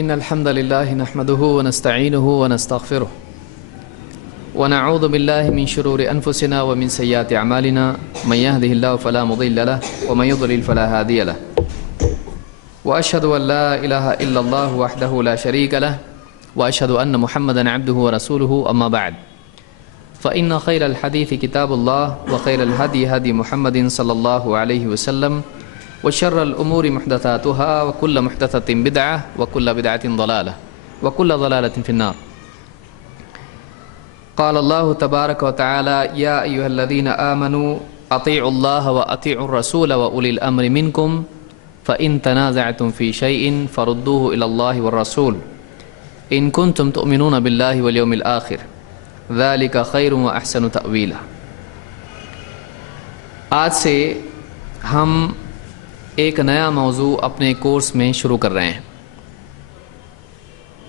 إن الحمد لله نحمده ونستعينه ونستغفره ونعوذ بالله من شرور أنفسنا ومن سيئات أعمالنا من يهده الله فلا مضل له ومن يضلل فلا هادي له وأشهد أن لا إله إلا الله وحده لا شريك له وأشهد أن محمدا عبده ورسوله أما بعد فإن خير الحديث كتاب الله وخير الهدي هدي محمد صلى الله عليه وسلم وشر الأمور محدثاتها وكل محدثة بدعة وكل بدعة ضلالة وكل ضلالة في النار. قال الله تبارك وتعالى يا أيها الذين آمنوا أطيعوا الله وأطيعوا الرسول وأولي الأمر منكم فإن تنازعتم في شيء فردوه إلى الله والرسول إن كنتم تؤمنون بالله واليوم الآخر ذلك خير وأحسن تأويلا. آج سے ہم ایک نیا موضوع اپنے کورس میں شروع کر رہے ہیں.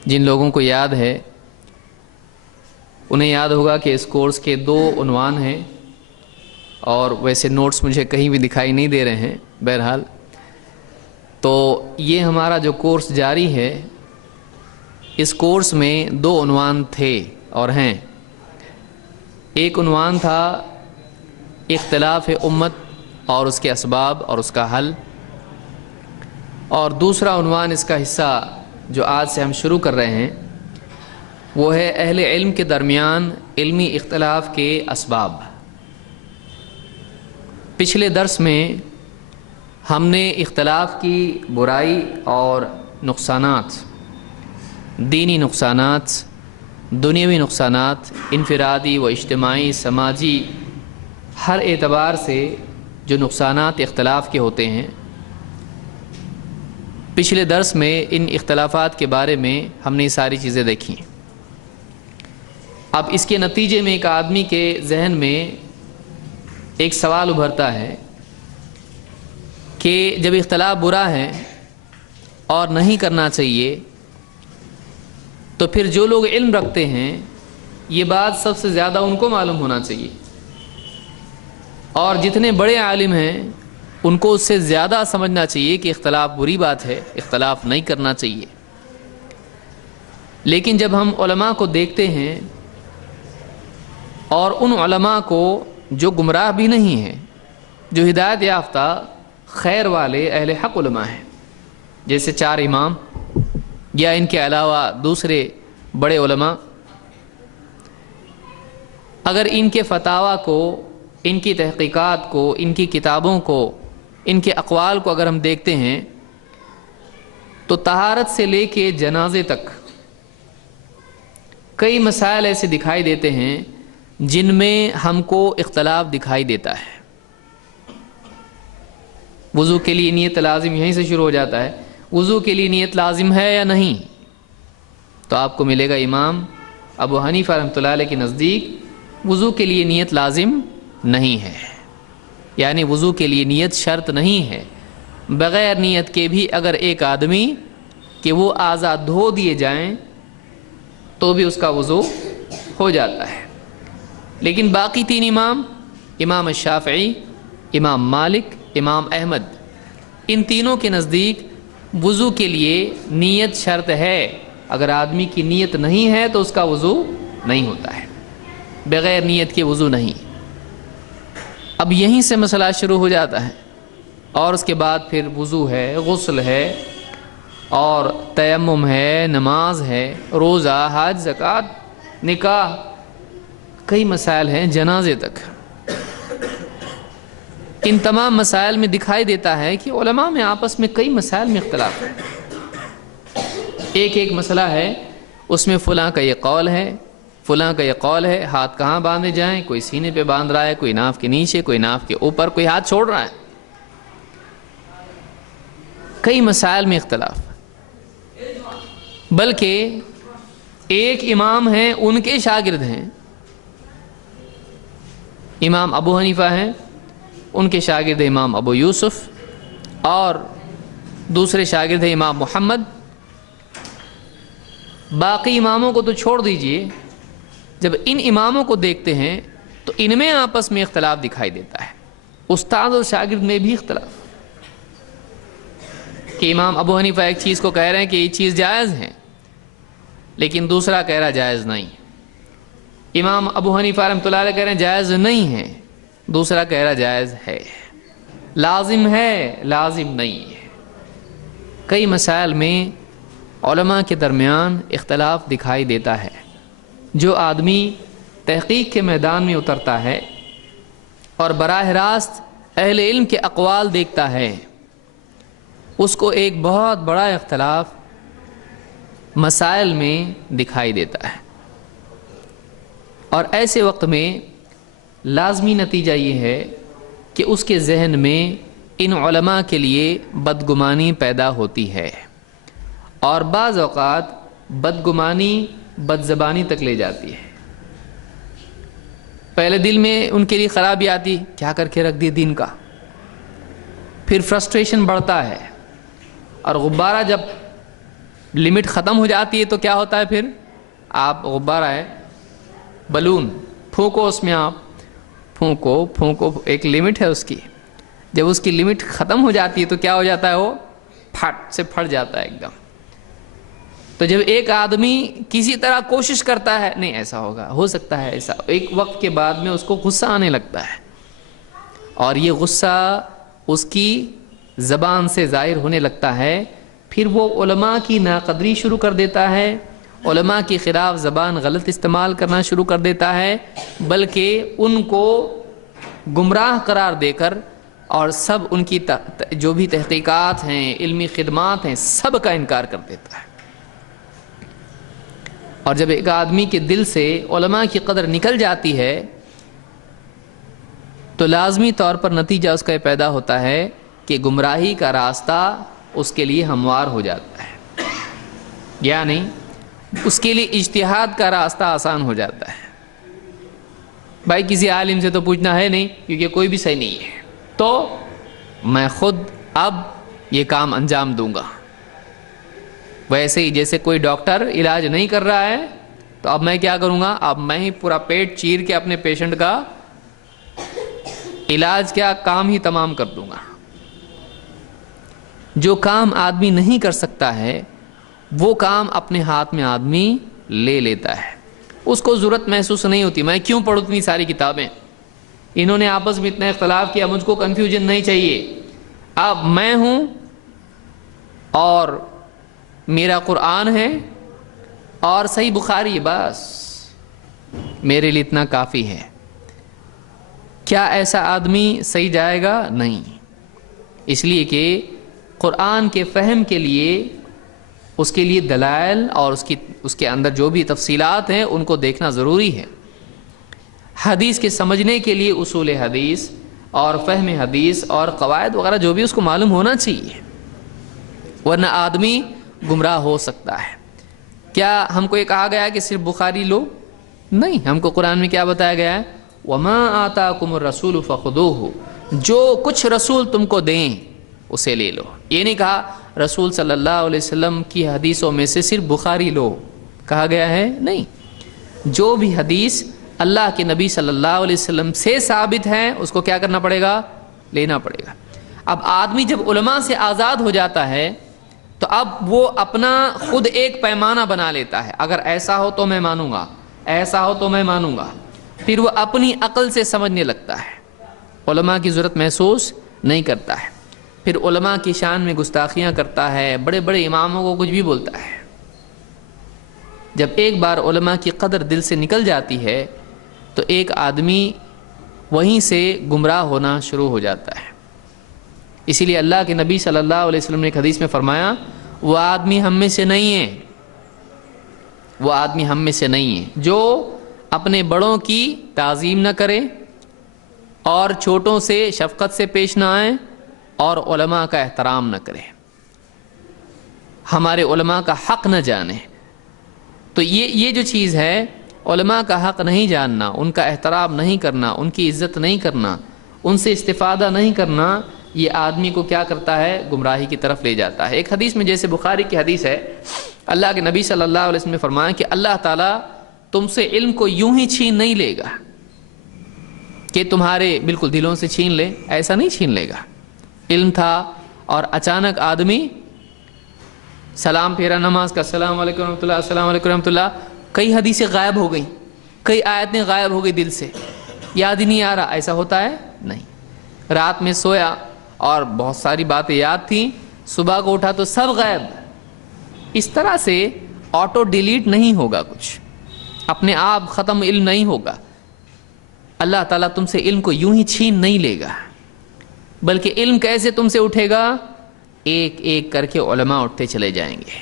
جن لوگوں کو یاد ہے انہیں یاد ہوگا کہ اس کورس کے 2 عنوان ہیں اور ویسے نوٹس مجھے کہیں بھی دکھائی نہیں دے رہے ہیں. بہرحال تو یہ ہمارا جو کورس جاری ہے اس کورس میں 2 عنوان تھے اور ہیں. ایک عنوان تھا اختلاف امت اور اس کے اسباب اور اس کا حل، اور دوسرا عنوان اس کا حصہ جو آج سے ہم شروع کر رہے ہیں وہ ہے اہل علم کے درمیان علمی اختلاف کے اسباب. پچھلے درس میں ہم نے اختلاف کی برائی اور نقصانات، دینی نقصانات، دنیاوی نقصانات، انفرادی و اجتماعی سماجی ہر اعتبار سے جو نقصانات اختلاف کے ہوتے ہیں، پچھلے درس میں ان اختلافات کے بارے میں ہم نے یہ ساری چیزیں دیکھی. اب اس کے نتیجے میں ایک آدمی کے ذہن میں ایک سوال ابھرتا ہے کہ جب اختلاف برا ہے اور نہیں کرنا چاہیے تو پھر جو لوگ علم رکھتے ہیں یہ بات سب سے زیادہ ان کو معلوم ہونا چاہیے، اور جتنے بڑے عالم ہیں ان کو اس سے زیادہ سمجھنا چاہیے کہ اختلاف بری بات ہے، اختلاف نہیں کرنا چاہیے. لیکن جب ہم علماء کو دیکھتے ہیں اور ان علماء کو جو گمراہ بھی نہیں ہیں، جو ہدایت یافتہ خیر والے اہل حق علماء ہیں، جیسے 4 امام یا ان کے علاوہ دوسرے بڑے علماء، اگر ان کے فتاوی کو، ان کی تحقیقات کو، ان کی کتابوں کو، ان کے اقوال کو اگر ہم دیکھتے ہیں تو طہارت سے لے کے جنازے تک کئی مسائل ایسے دکھائی دیتے ہیں جن میں ہم کو اختلاف دکھائی دیتا ہے. وضو کے لیے نیت لازم یہیں سے شروع ہو جاتا ہے. وضو کے لیے نیت لازم ہے یا نہیں؟ تو آپ کو ملے گا امام ابو حنیفہ رحمۃ اللہ علیہ کے نزدیک وضو کے لیے نیت لازم نہیں ہے، یعنی وضو کے لیے نیت شرط نہیں ہے. بغیر نیت کے بھی اگر ایک آدمی کہ وہ اعضاء دھو دیے جائیں تو بھی اس کا وضو ہو جاتا ہے. لیکن باقی 3 امام، امام الشافعی، امام مالک، امام احمد، ان تینوں کے نزدیک وضو کے لیے نیت شرط ہے. اگر آدمی کی نیت نہیں ہے تو اس کا وضو نہیں ہوتا ہے، بغیر نیت کے وضو نہیں. اب یہیں سے مسئلہ شروع ہو جاتا ہے، اور اس کے بعد پھر وضو ہے، غسل ہے، اور تیمم ہے، نماز ہے، روزہ، حج، زکوٰۃ، نکاح، کئی مسائل ہیں، جنازے تک. ان تمام مسائل میں دکھائی دیتا ہے کہ علماء میں آپس میں کئی مسائل میں اختلاف ہے. ایک مسئلہ ہے اس میں فلاں کا یہ قول ہے، فلاں کا یہ قول ہے، ہاتھ کہاں باندھے جائیں، کوئی سینے پہ باندھ رہا ہے، کوئی ناف کے نیچے، کوئی ناف کے اوپر، کوئی ہاتھ چھوڑ رہا ہے. کئی مسائل میں اختلاف. بلکہ ایک امام ہیں، ان کے شاگرد ہیں، امام ابو حنیفہ ہیں، ان کے شاگرد امام ابو یوسف، اور دوسرے شاگرد ہیں امام محمد. باقی اماموں کو تو چھوڑ دیجئے، جب ان اماموں کو دیکھتے ہیں تو ان میں آپس میں اختلاف دکھائی دیتا ہے. استاد اور شاگرد میں بھی اختلاف. کہ امام ابو حنیفہ ایک چیز کو کہہ رہے ہیں کہ یہ چیز جائز ہے لیکن دوسرا کہہ رہا جائز نہیں، امام ابو حنیفہ رحمۃ اللہ علیہ کہہ رہے ہیں جائز نہیں ہے، دوسرا کہہ رہا جائز ہے، لازم ہے لازم نہیں ہے۔ کئی مسائل میں علماء کے درمیان اختلاف دکھائی دیتا ہے۔ جو آدمی تحقیق کے میدان میں اترتا ہے اور براہ راست اہل علم کے اقوال دیکھتا ہے، اس کو ایک بہت بڑا اختلاف مسائل میں دکھائی دیتا ہے، اور ایسے وقت میں لازمی نتیجہ یہ ہے کہ اس کے ذہن میں ان علماء کے لیے بدگمانی پیدا ہوتی ہے، اور بعض اوقات بدگمانی بدزبانی تک لے جاتی ہے۔ پہلے دل میں ان کے لیے خرابی آتی، کیا کر کے رکھ دی دین کا، پھر فرسٹریشن بڑھتا ہے، اور غبارہ جب لمٹ ختم ہو جاتی ہے تو کیا ہوتا ہے، پھر آپ غبارہ ہے بلون پھونکو، اس میں آپ پھونکو، ایک لمٹ ہے اس کی، جب اس کی لمٹ ختم ہو جاتی ہے تو کیا ہو جاتا ہے، وہ پھٹ سے پھٹ جاتا ہے ایک دم۔ تو جب ایک آدمی کسی طرح کوشش کرتا ہے نہیں ایسا ہوگا، ہو سکتا ہے ایسا، ایک وقت کے بعد میں اس کو غصہ آنے لگتا ہے، اور یہ غصہ اس کی زبان سے ظاہر ہونے لگتا ہے، پھر وہ علماء کی ناقدری شروع کر دیتا ہے، علماء کے خلاف زبان غلط استعمال کرنا شروع کر دیتا ہے، بلکہ ان کو گمراہ قرار دے کر اور سب ان کی جو بھی تحقیقات ہیں، علمی خدمات ہیں، سب کا انکار کر دیتا ہے۔ اور جب ایک آدمی کے دل سے علماء کی قدر نکل جاتی ہے تو لازمی طور پر نتیجہ اس کا یہ پیدا ہوتا ہے کہ گمراہی کا راستہ اس کے لیے ہموار ہو جاتا ہے، یعنی اس کے لیے اجتہاد کا راستہ آسان ہو جاتا ہے۔ بھائی کسی عالم سے تو پوچھنا ہے نہیں کیونکہ کوئی بھی صحیح نہیں ہے، تو میں خود اب یہ کام انجام دوں گا۔ ویسے ہی جیسے کوئی ڈاکٹر علاج نہیں کر رہا ہے تو اب میں کیا کروں گا، اب میں ہی پورا پیٹ چیر کے اپنے پیشنٹ کا علاج کیا کام ہی تمام کر دوں گا۔ جو کام آدمی نہیں کر سکتا ہے وہ کام اپنے ہاتھ میں آدمی لے لیتا ہے، اس کو ضرورت محسوس نہیں ہوتی میں کیوں پڑھوں اتنی ساری کتابیں، انہوں نے آپس میں اتنا اختلاف کیا، مجھ کو کنفیوژن نہیں چاہیے، اب میں ہوں اور میرا قرآن ہے اور صحیح بخاری، بس میرے لیے اتنا کافی ہے۔ کیا ایسا آدمی صحیح جائے گا؟ نہیں، اس لیے کہ قرآن کے فہم کے لیے اس کے لیے دلائل اور اس کے اندر جو بھی تفصیلات ہیں ان کو دیکھنا ضروری ہے۔ حدیث کے سمجھنے کے لیے اصول حدیث اور فہم حدیث اور قواعد وغیرہ جو بھی اس کو معلوم ہونا چاہیے، ورنہ آدمی گمراہ ہو سکتا ہے۔ کیا ہم کو یہ کہا گیا ہے کہ صرف بخاری لو؟ نہیں، ہم کو قرآن میں کیا بتایا گیا ہے، وَمَا آتَاكُمُ الرَّسُولُ فَخُذُوهُ، جو کچھ رسول تم کو دیں اسے لے لو۔ یہ نہیں کہا رسول صلی اللہ علیہ وسلم کی حدیثوں میں سے صرف بخاری لو، کہا گیا ہے نہیں، جو بھی حدیث اللہ کے نبی صلی اللہ علیہ وسلم سے ثابت ہے اس کو کیا کرنا پڑے گا، لینا پڑے گا۔ اب آدمی جب علماء سے آزاد ہو جاتا ہے تو اب وہ اپنا خود ایک پیمانہ بنا لیتا ہے، اگر ایسا ہو تو میں مانوں گا، ایسا ہو تو میں مانوں گا، پھر وہ اپنی عقل سے سمجھنے لگتا ہے، علماء کی ضرورت محسوس نہیں کرتا ہے، پھر علماء کی شان میں گستاخیاں کرتا ہے، بڑے بڑے اماموں کو کچھ بھی بولتا ہے۔ جب ایک بار علماء کی قدر دل سے نکل جاتی ہے تو ایک آدمی وہیں سے گمراہ ہونا شروع ہو جاتا ہے۔ اسی لیے اللہ کے نبی صلی اللہ علیہ وسلم نے ایک حدیث میں فرمایا، وہ آدمی ہم میں سے نہیں ہے، وہ آدمی ہم میں سے نہیں ہے جو اپنے بڑوں کی تعظیم نہ کرے اور چھوٹوں سے شفقت سے پیش نہ آئے اور علماء کا احترام نہ کرے، ہمارے علماء کا حق نہ جانے۔ تو یہ جو چیز ہے، علماء کا حق نہیں جاننا، ان کا احترام نہیں کرنا، ان کی عزت نہیں کرنا، ان سے استفادہ نہیں کرنا، یہ آدمی کو کیا کرتا ہے، گمراہی کی طرف لے جاتا ہے۔ ایک حدیث میں جیسے بخاری کی حدیث ہے، اللہ کے نبی صلی اللہ علیہ وسلم نے فرمایا کہ اللہ تعالیٰ تم سے علم کو یوں ہی چھین نہیں لے گا کہ تمہارے بالکل دلوں سے چھین لے، ایسا نہیں چھین لے گا۔ علم تھا اور اچانک آدمی سلام پھیرا نماز کا، السلام علیکم رحمۃ اللہ، السلام علیکم رحمۃ اللہ، کئی حدیثیں غائب ہو گئیں، کئی آیتیں غائب ہو گئی، دل سے یاد ہی نہیں آ رہا. ایسا ہوتا ہے؟ نہیں. رات میں سویا اور بہت ساری باتیں یاد تھیں، صبح کو اٹھا تو سب غائب. اس طرح سے آٹو ڈیلیٹ نہیں ہوگا، کچھ اپنے آپ ختم علم نہیں ہوگا. اللہ تعالیٰ تم سے علم کو یوں ہی چھین نہیں لے گا، بلکہ علم کیسے تم سے اٹھے گا؟ ایک ایک کر کے علماء اٹھتے چلے جائیں گے.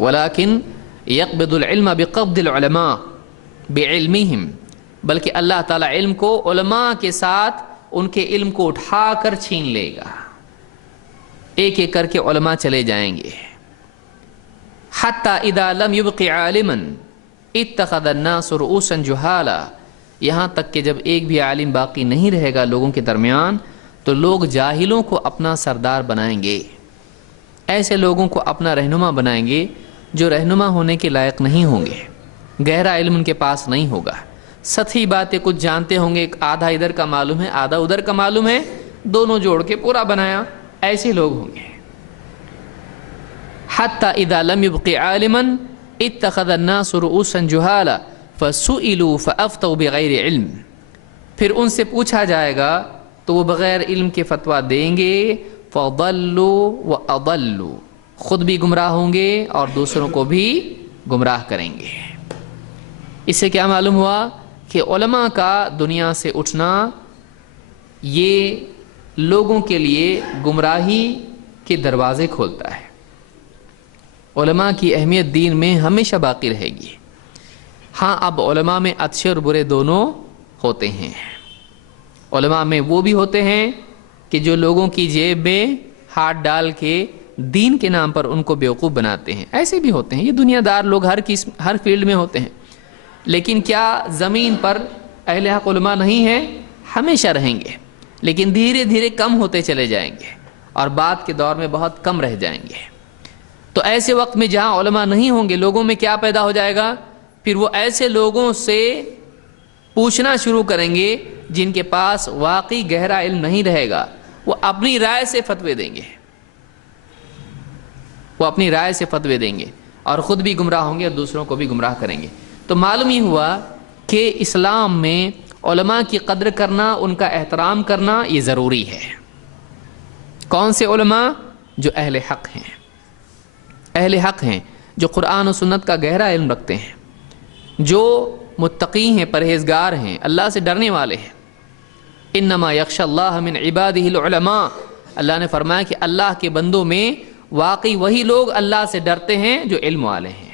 ولیکن یقبض العلم بقبض العلماء بعلمہم، بلکہ اللہ تعالیٰ علم کو علماء کے ساتھ ان کے علم کو اٹھا کر چھین لے گا. ایک ایک کر کے علماء چلے جائیں گے. حتی اذا لم یبق عالما اتخذ الناس رؤوسا جہالا، یہاں تک کہ جب ایک بھی عالم باقی نہیں رہے گا لوگوں کے درمیان تو لوگ جاہلوں کو اپنا سردار بنائیں گے. ایسے لوگوں کو اپنا رہنما بنائیں گے جو رہنما ہونے کے لائق نہیں ہوں گے، گہرا علم ان کے پاس نہیں ہوگا، سطحی باتیں کچھ جانتے ہوں گے، آدھا ادھر کا معلوم ہے آدھا ادھر کا معلوم ہے، دونوں جوڑ کے پورا بنایا، ایسے لوگ ہوں گے. حتی اذا لم یبق عالما اتخذ الناس رؤوسا جہالا فسئلوا فافتوا بغیر علم، پھر ان سے پوچھا جائے گا تو وہ بغیر علم کے فتویٰ دیں گے. فضلوا واضلوا، خود بھی گمراہ ہوں گے اور دوسروں کو بھی گمراہ کریں گے. اس سے کیا معلوم ہوا کہ علماء کا دنیا سے اٹھنا یہ لوگوں کے لیے گمراہی کے دروازے کھولتا ہے. علماء کی اہمیت دین میں ہمیشہ باقی رہے گی. ہاں اب علماء میں اچھے اور برے دونوں ہوتے ہیں. علماء میں وہ بھی ہوتے ہیں کہ جو لوگوں کی جیب میں ہاتھ ڈال کے دین کے نام پر ان کو بیوقوف بناتے ہیں، ایسے بھی ہوتے ہیں. یہ دنیا دار لوگ ہر فیلڈ میں ہوتے ہیں. لیکن کیا زمین پر اہل حق علماء نہیں ہیں؟ ہمیشہ رہیں گے، لیکن دھیرے دھیرے کم ہوتے چلے جائیں گے اور بعد کے دور میں بہت کم رہ جائیں گے. تو ایسے وقت میں جہاں علماء نہیں ہوں گے لوگوں میں کیا پیدا ہو جائے گا؟ پھر وہ ایسے لوگوں سے پوچھنا شروع کریں گے جن کے پاس واقعی گہرا علم نہیں رہے گا. وہ اپنی رائے سے فتوے دیں گے، وہ اپنی رائے سے فتوے دیں گے اور خود بھی گمراہ ہوں گے اور دوسروں کو بھی گمراہ کریں گے. تو معلوم ہی ہوا کہ اسلام میں علماء کی قدر کرنا، ان کا احترام کرنا یہ ضروری ہے. کون سے علماء؟ جو اہل حق ہیں، اہل حق ہیں، جو قرآن و سنت کا گہرا علم رکھتے ہیں، جو متقی ہیں، پرہیزگار ہیں، اللہ سے ڈرنے والے ہیں. انما یخشی اللہ من عبادہ العلماء، اللہ نے فرمایا کہ اللہ کے بندوں میں واقعی وہی لوگ اللہ سے ڈرتے ہیں جو علم والے ہیں.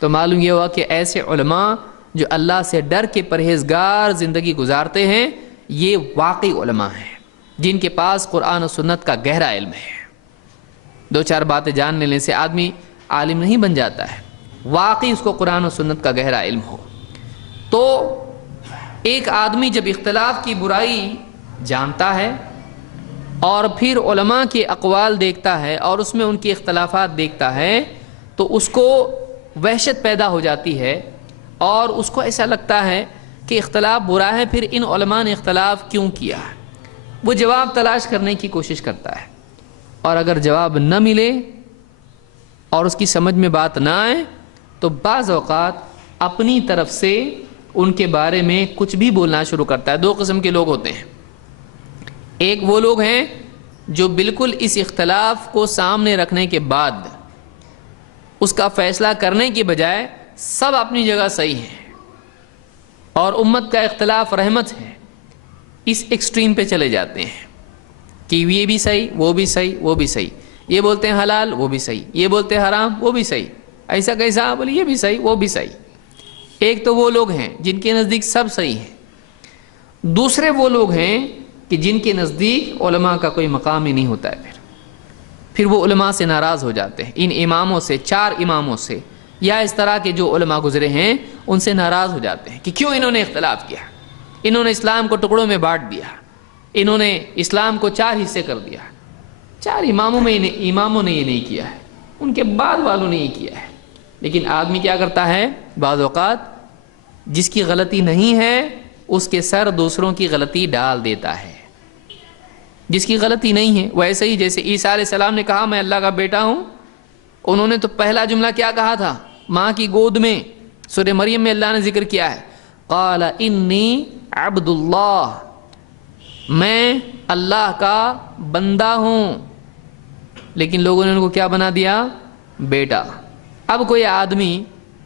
تو معلوم یہ ہوا کہ ایسے علماء جو اللہ سے ڈر کے پرہیزگار زندگی گزارتے ہیں یہ واقعی علماء ہیں جن کے پاس قرآن و سنت کا گہرا علم ہے. دو چار باتیں جان لینے سے آدمی عالم نہیں بن جاتا ہے، واقعی اس کو قرآن و سنت کا گہرا علم ہو. تو ایک آدمی جب اختلاف کی برائی جانتا ہے اور پھر علماء کے اقوال دیکھتا ہے اور اس میں ان کے اختلافات دیکھتا ہے تو اس کو وحشت پیدا ہو جاتی ہے اور اس کو ایسا لگتا ہے کہ اختلاف برا ہے، پھر ان علماء نے اختلاف کیوں کیا. وہ جواب تلاش کرنے کی کوشش کرتا ہے اور اگر جواب نہ ملے اور اس کی سمجھ میں بات نہ آئے تو بعض اوقات اپنی طرف سے ان کے بارے میں کچھ بھی بولنا شروع کرتا ہے. دو قسم کے لوگ ہوتے ہیں. ایک وہ لوگ ہیں جو بالکل اس اختلاف کو سامنے رکھنے کے بعد اس کا فیصلہ کرنے کی بجائے سب اپنی جگہ صحیح ہیں اور امت کا اختلاف رحمت ہے، اس ایکسٹریم پہ چلے جاتے ہیں کہ یہ بھی صحیح وہ بھی صحیح وہ بھی صحیح، یہ بولتے ہیں حلال وہ بھی صحیح، یہ بولتے ہیں حرام وہ بھی صحیح، ایسا کیسا بولے یہ بھی صحیح وہ بھی صحیح. ایک تو وہ لوگ ہیں جن کے نزدیک سب صحیح ہیں. دوسرے وہ لوگ ہیں کہ جن کے نزدیک علماء کا کوئی مقام ہی نہیں ہوتا ہے. پھر وہ علماء سے ناراض ہو جاتے ہیں، ان اماموں سے، 4 اماموں سے یا اس طرح کے جو علماء گزرے ہیں ان سے ناراض ہو جاتے ہیں کہ کیوں انہوں نے اختلاف کیا، انہوں نے اسلام کو ٹکڑوں میں بانٹ دیا، انہوں نے اسلام کو 4 حصے کر دیا. 4 اماموں نے یہ نہیں کیا ہے، ان کے بعد والوں نے یہ کیا ہے. لیکن آدمی کیا کرتا ہے بعض اوقات جس کی غلطی نہیں ہے اس کے سر دوسروں کی غلطی ڈال دیتا ہے. جس کی غلطی نہیں ہے. ویسے ہی جیسے عیسیٰ علیہ السلام نے کہا میں اللہ کا بیٹا ہوں، انہوں نے تو پہلا جملہ کیا کہا تھا؟ ماں کی گود میں سورہ مریم میں اللہ نے ذکر کیا ہے، قال انی عبد اللہ، میں اللہ کا بندہ ہوں. لیکن لوگوں نے ان کو کیا بنا دیا؟ بیٹا. اب کوئی آدمی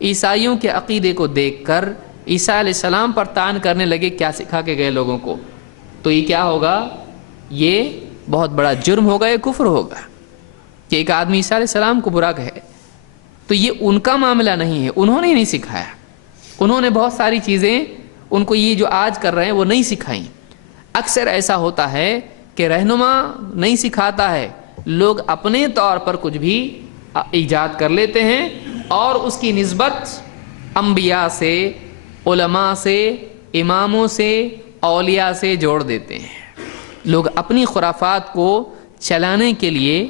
عیسائیوں کے عقیدے کو دیکھ کر عیسیٰ علیہ السلام پر طعن کرنے لگے، کیا سکھا کے گئے لوگوں کو، تو یہ کیا ہوگا؟ یہ بہت بڑا جرم ہوگا، یہ کفر ہوگا کہ ایک آدمی عیسیٰ علیہ السلام کو برا کہے. تو یہ ان کا معاملہ نہیں ہے، انہوں نے نہیں سکھایا. انہوں نے بہت ساری چیزیں ان کو یہ جو آج کر رہے ہیں وہ نہیں سکھائیں. اکثر ایسا ہوتا ہے کہ رہنما نہیں سکھاتا ہے، لوگ اپنے طور پر کچھ بھی ایجاد کر لیتے ہیں اور اس کی نسبت انبیاء سے، علماء سے، اماموں سے، اولیاء سے جوڑ دیتے ہیں. لوگ اپنی خرافات کو چلانے کے لیے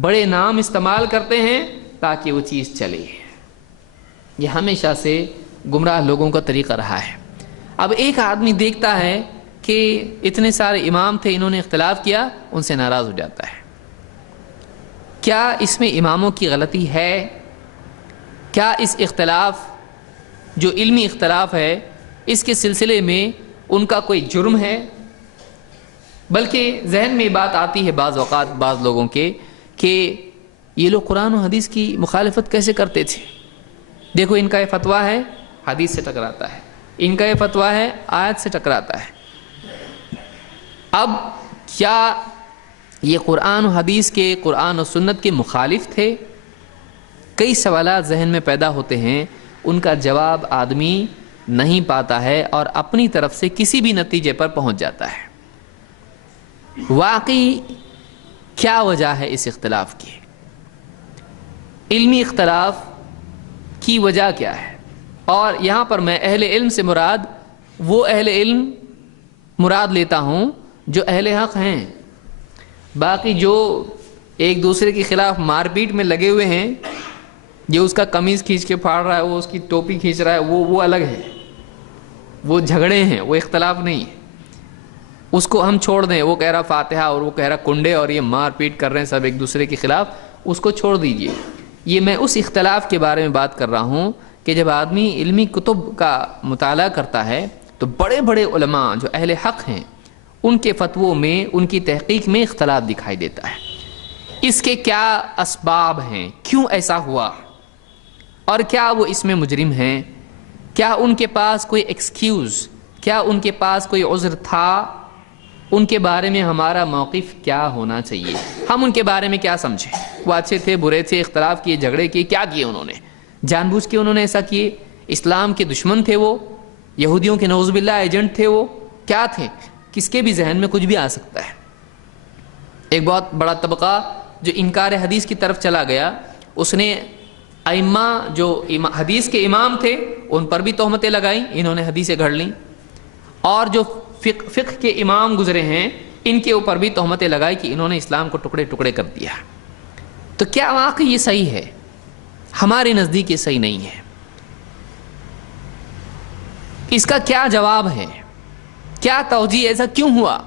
بڑے نام استعمال کرتے ہیں تاکہ وہ چیز چلے. یہ ہمیشہ سے گمراہ لوگوں کا طریقہ رہا ہے. اب ایک آدمی دیکھتا ہے کہ اتنے سارے امام تھے، انہوں نے اختلاف کیا، ان سے ناراض ہو جاتا ہے. کیا اس میں اماموں کی غلطی ہے؟ کیا اس اختلاف جو علمی اختلاف ہے اس کے سلسلے میں ان کا کوئی جرم ہے؟ بلکہ ذہن میں بات آتی ہے بعض اوقات بعض لوگوں کے کہ یہ لوگ قرآن و حدیث کی مخالفت کیسے کرتے تھے؟ دیکھو ان کا یہ فتویٰ ہے، حدیث سے ٹکراتا ہے، ان کا یہ فتویٰ ہے، آیت سے ٹکراتا ہے. اب کیا یہ قرآن و حدیث کے، قرآن و سنت کے مخالف تھے؟ کئی سوالات ذہن میں پیدا ہوتے ہیں، ان کا جواب آدمی نہیں پاتا ہے اور اپنی طرف سے کسی بھی نتیجے پر پہنچ جاتا ہے. واقعی کیا وجہ ہے اس اختلاف کی؟ علمی اختلاف کی وجہ کیا ہے؟ اور یہاں پر میں اہل علم سے مراد وہ اہل علم مراد لیتا ہوں جو اہل حق ہیں. باقی جو ایک دوسرے کے خلاف مار پیٹ میں لگے ہوئے ہیں، جو اس کا قمیض کھینچ کے پھاڑ رہا ہے، وہ اس کی ٹوپی کھینچ رہا ہے، وہ الگ ہے، وہ جھگڑے ہیں، وہ اختلاف نہیں ہے. اس کو ہم چھوڑ دیں، وہ کہہ رہا فاتحہ اور وہ کہہ رہا کنڈے اور یہ مار پیٹ کر رہے ہیں سب ایک دوسرے کے خلاف، اس کو چھوڑ دیجئے. یہ میں اس اختلاف کے بارے میں بات کر رہا ہوں کہ جب آدمی علمی کتب کا مطالعہ کرتا ہے تو بڑے بڑے علماء جو اہل حق ہیں ان کے فتووں میں، ان کی تحقیق میں اختلاف دکھائی دیتا ہے. اس کے کیا اسباب ہیں؟ کیوں ایسا ہوا؟ اور کیا وہ اس میں مجرم ہیں؟ کیا ان کے پاس کوئی ایکسکیوز، کیا ان کے پاس کوئی عذر تھا؟ ان کے بارے میں ہمارا موقف کیا ہونا چاہیے؟ ہم ان کے بارے میں کیا سمجھیں؟ وہ اچھے تھے، برے تھے، اختلاف کیے، جھگڑے کیے، کیا کیے انہوں نے؟ جان بوجھ کے انہوں نے ایسا کیے؟ اسلام کے دشمن تھے وہ؟ یہودیوں کے نعوذ باللہ ایجنٹ تھے وہ؟ کیا تھے؟ کس کے بھی ذہن میں کچھ بھی آ سکتا ہے. ایک بہت بڑا طبقہ جو انکار حدیث کی طرف چلا گیا، اس نے ائمہ جو حدیث کے امام تھے ان پر بھی تہمتیں لگائیں، انہوں نے حدیثیں گھڑ لیں، اور جو فقہ کے امام گزرے ہیں ان کے اوپر بھی تہمتیں لگائی کہ انہوں نے اسلام کو ٹکڑے ٹکڑے کر دیا. تو کیا واقعی یہ صحیح ہے؟ ہمارے نزدیک یہ صحیح نہیں ہے. اس کا کیا جواب ہے؟ کیا توجیہ؟ ایسا کیوں ہوا؟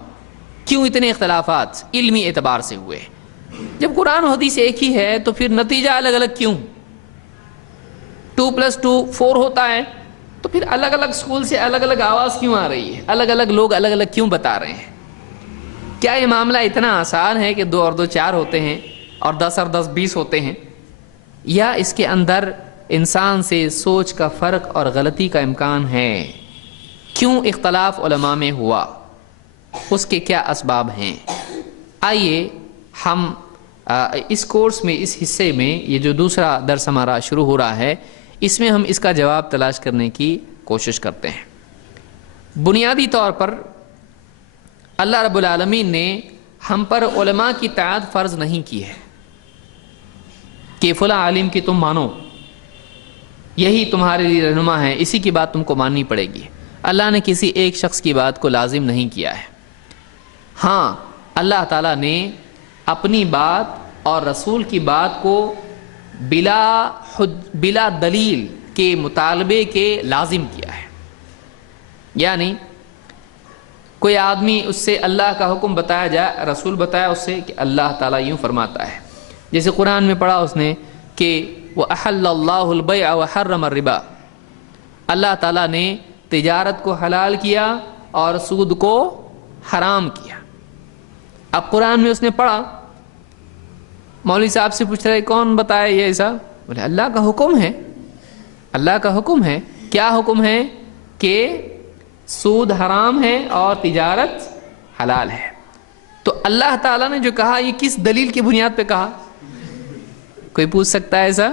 کیوں اتنے اختلافات علمی اعتبار سے ہوئے؟ جب قرآن و حدیث ایک ہی ہے تو پھر نتیجہ الگ الگ کیوں؟ 2+2 4 ہوتا ہے تو پھر الگ الگ سکول سے الگ الگ آواز کیوں آ رہی ہے؟ الگ الگ لوگ الگ الگ کیوں بتا رہے ہیں؟ کیا یہ معاملہ اتنا آسان ہے کہ 2 اور 2 4 ہوتے ہیں اور 10 اور 10 20 ہوتے ہیں؟ یا اس کے اندر انسان سے سوچ کا فرق اور غلطی کا امکان ہے؟ کیوں اختلاف علماء میں ہوا؟ اس کے کیا اسباب ہیں؟ آئیے ہم اس کورس میں، اس حصے میں، یہ جو دوسرا درس ہمارا شروع ہو رہا ہے، اس میں ہم اس کا جواب تلاش کرنے کی کوشش کرتے ہیں. بنیادی طور پر اللہ رب العالمین نے ہم پر علماء کی اطاعت فرض نہیں کی ہے کہ فلاں عالم کی تم مانو، یہی تمہارے لیے رہنما ہے، اسی کی بات تم کو ماننی پڑے گی. اللہ نے کسی ایک شخص کی بات کو لازم نہیں کیا ہے. ہاں، اللہ تعالیٰ نے اپنی بات اور رسول کی بات کو بلا دلیل کے مطالبے کے لازم کیا ہے. یعنی کوئی آدمی اس سے اللہ کا حکم بتایا جائے، رسول بتایا اس سے کہ اللہ تعالیٰ یوں فرماتا ہے، جیسے قرآن میں پڑھا اس نے کہ وَأَحَلَّ اللَّهُ الْبَيْعَ وَحَرَّمَ الرِّبَا، اللہ تعالیٰ نے تجارت کو حلال کیا اور سود کو حرام کیا۔ اب قرآن میں اس نے پڑھا، مولوی صاحب سے پوچھ رہے کون بتائے یہ ایسا؟ بولے اللہ کا حکم ہے، اللہ کا حکم ہے۔ کیا حکم ہے؟ کہ سود حرام ہے اور تجارت حلال ہے۔ تو اللہ تعالیٰ نے جو کہا یہ کس دلیل کی بنیاد پہ کہا؟ کوئی پوچھ سکتا ہے ایسا؟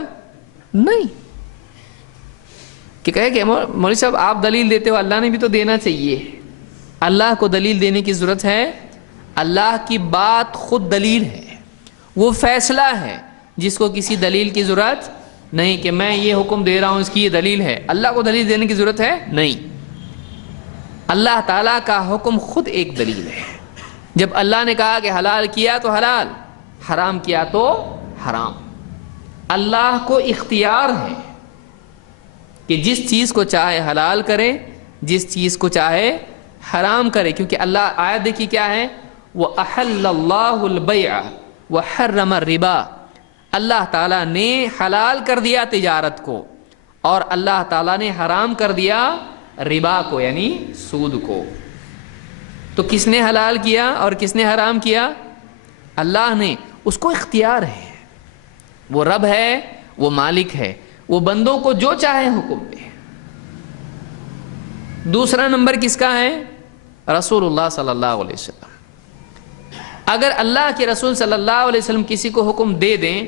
نہیں، کہ کہے کہ مولوی صاحب آپ دلیل دیتے ہو، اللہ نے بھی تو دینا چاہیے۔ اللہ کو دلیل دینے کی ضرورت ہے؟ اللہ کی بات خود دلیل ہے، وہ فیصلہ ہے جس کو کسی دلیل کی ضرورت نہیں کہ میں یہ حکم دے رہا ہوں اس کی یہ دلیل ہے۔ اللہ کو دلیل دینے کی ضرورت ہے؟ نہیں، اللہ تعالیٰ کا حکم خود ایک دلیل ہے۔ جب اللہ نے کہا کہ حلال کیا تو حلال، حرام کیا تو حرام۔ اللہ کو اختیار ہے کہ جس چیز کو چاہے حلال کرے، جس چیز کو چاہے حرام کرے، کیونکہ اللہ آیت دیکھی کیا ہے، وَأَحَلَّ اللَّهُ الْبَيْعَ وَحَرَّمَ الرِّبَا، اللہ تعالیٰ نے حلال کر دیا تجارت کو اور اللہ تعالیٰ نے حرام کر دیا ربا کو، یعنی سود کو۔ تو کس نے حلال کیا اور کس نے حرام کیا؟ اللہ نے۔ اس کو اختیار ہے، وہ رب ہے، وہ مالک ہے، وہ بندوں کو جو چاہے حکم دے۔ دوسرا نمبر کس کا ہے؟ رسول اللہ صلی اللہ علیہ وسلم۔ اگر اللہ کے رسول صلی اللہ علیہ وسلم کسی کو حکم دے دیں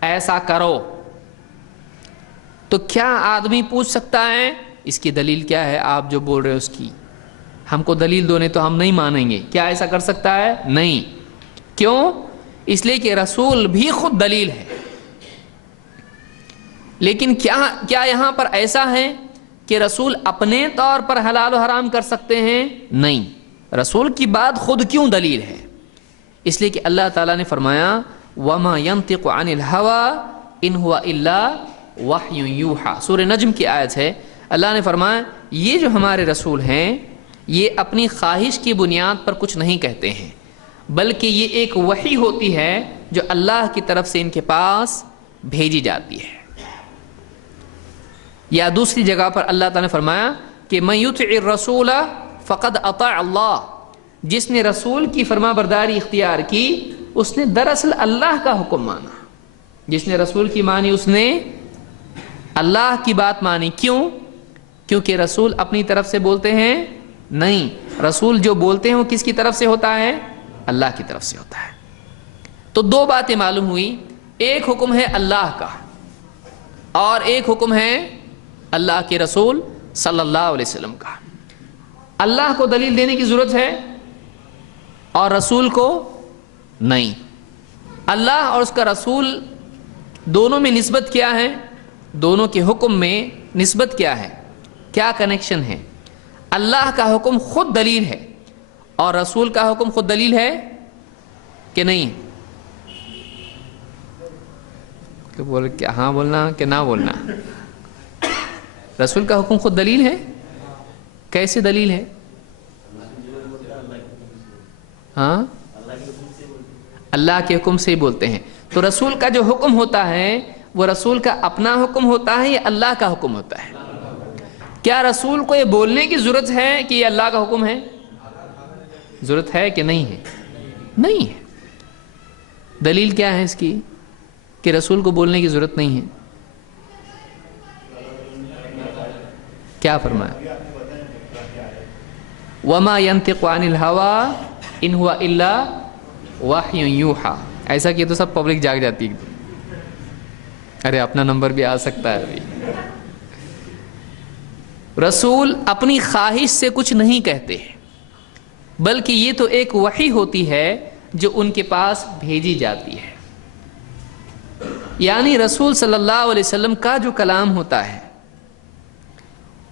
ایسا کرو، تو کیا آدمی پوچھ سکتا ہے اس کی دلیل کیا ہے؟ آپ جو بول رہے اس کی ہم کو دلیل دو، نہیں تو ہم نہیں مانیں گے۔ کیا ایسا کر سکتا ہے؟ نہیں۔ کیوں؟ اس لیے کہ رسول بھی خود دلیل ہے۔ لیکن کیا یہاں پر ایسا ہے کہ رسول اپنے طور پر حلال و حرام کر سکتے ہیں؟ نہیں، رسول کی بات خود کیوں دلیل ہے؟ اس لیے کہ اللہ تعالیٰ نے فرمایا وَمَا يَنطِقُ عَنِ الْهَوَىٰ إِنْ هُوَ إِلَّا وَحْيٌ يُوحَىٰ، سورہ نجم کی آیت ہے۔ اللہ نے فرمایا یہ جو ہمارے رسول ہیں یہ اپنی خواہش کی بنیاد پر کچھ نہیں کہتے ہیں، بلکہ یہ ایک وحی ہوتی ہے جو اللہ کی طرف سے ان کے پاس بھیجی جاتی ہے۔ یا دوسری جگہ پر اللہ تعالیٰ نے فرمایا کہ مَن يُطِعِ الرَّسُولَ فَقَدْ أَطَاعَ اللَّهَ، جس نے رسول کی فرما برداری اختیار کی اس نے دراصل اللہ کا حکم مانا۔ جس نے رسول کی مانی اس نے اللہ کی بات مانی۔ کیوں؟ کیونکہ رسول اپنی طرف سے بولتے ہیں نہیں، رسول جو بولتے ہیں وہ کس کی طرف سے ہوتا ہے؟ اللہ کی طرف سے ہوتا ہے۔ تو دو باتیں معلوم ہوئی، ایک حکم ہے اللہ کا اور ایک حکم ہے اللہ کے رسول صلی اللہ علیہ وسلم کا۔ اللہ کو دلیل دینے کی ضرورت ہے اور رسول کو نہیں۔ اللہ اور اس کا رسول دونوں میں نسبت کیا ہے؟ دونوں کے حکم میں نسبت کیا ہے؟ کیا کنیکشن ہے؟ اللہ کا حکم خود دلیل ہے اور رسول کا حکم خود دلیل ہے کہ نہیں؟ کہ بول کہ ہاں بولنا کہ نہ بولنا؟ رسول کا حکم خود دلیل ہے۔ کیسے دلیل ہے؟ ہاں، اللہ کے حکم سے ہی بولتے ہیں۔ تو رسول کا جو حکم ہوتا ہے وہ رسول کا اپنا حکم ہوتا ہے یا اللہ کا حکم ہوتا ہے؟ کیا رسول کو یہ بولنے کی ضرورت ہے کہ یہ اللہ کا حکم ہے؟ ضرورت ہے کہ نہیں ہے؟ نہیں ہے۔ دلیل کیا ہے اس کی کہ رسول کو بولنے کی ضرورت نہیں ہے؟ کیا فرمایا؟ وَمَا يَنطِقُ عَنِ الْهَوَىٰ إِنْ هُوَ إِلَّا وَحْيٌ يُوحَىٰ۔ ایسا کیا تو سب پبلک جاگ جاتی ہے، ارے اپنا نمبر بھی آ سکتا ہے ابھی۔ رسول اپنی خواہش سے کچھ نہیں کہتے بلکہ یہ تو ایک وحی ہوتی ہے جو ان کے پاس بھیجی جاتی ہے۔ یعنی رسول صلی اللہ علیہ وسلم کا جو کلام ہوتا ہے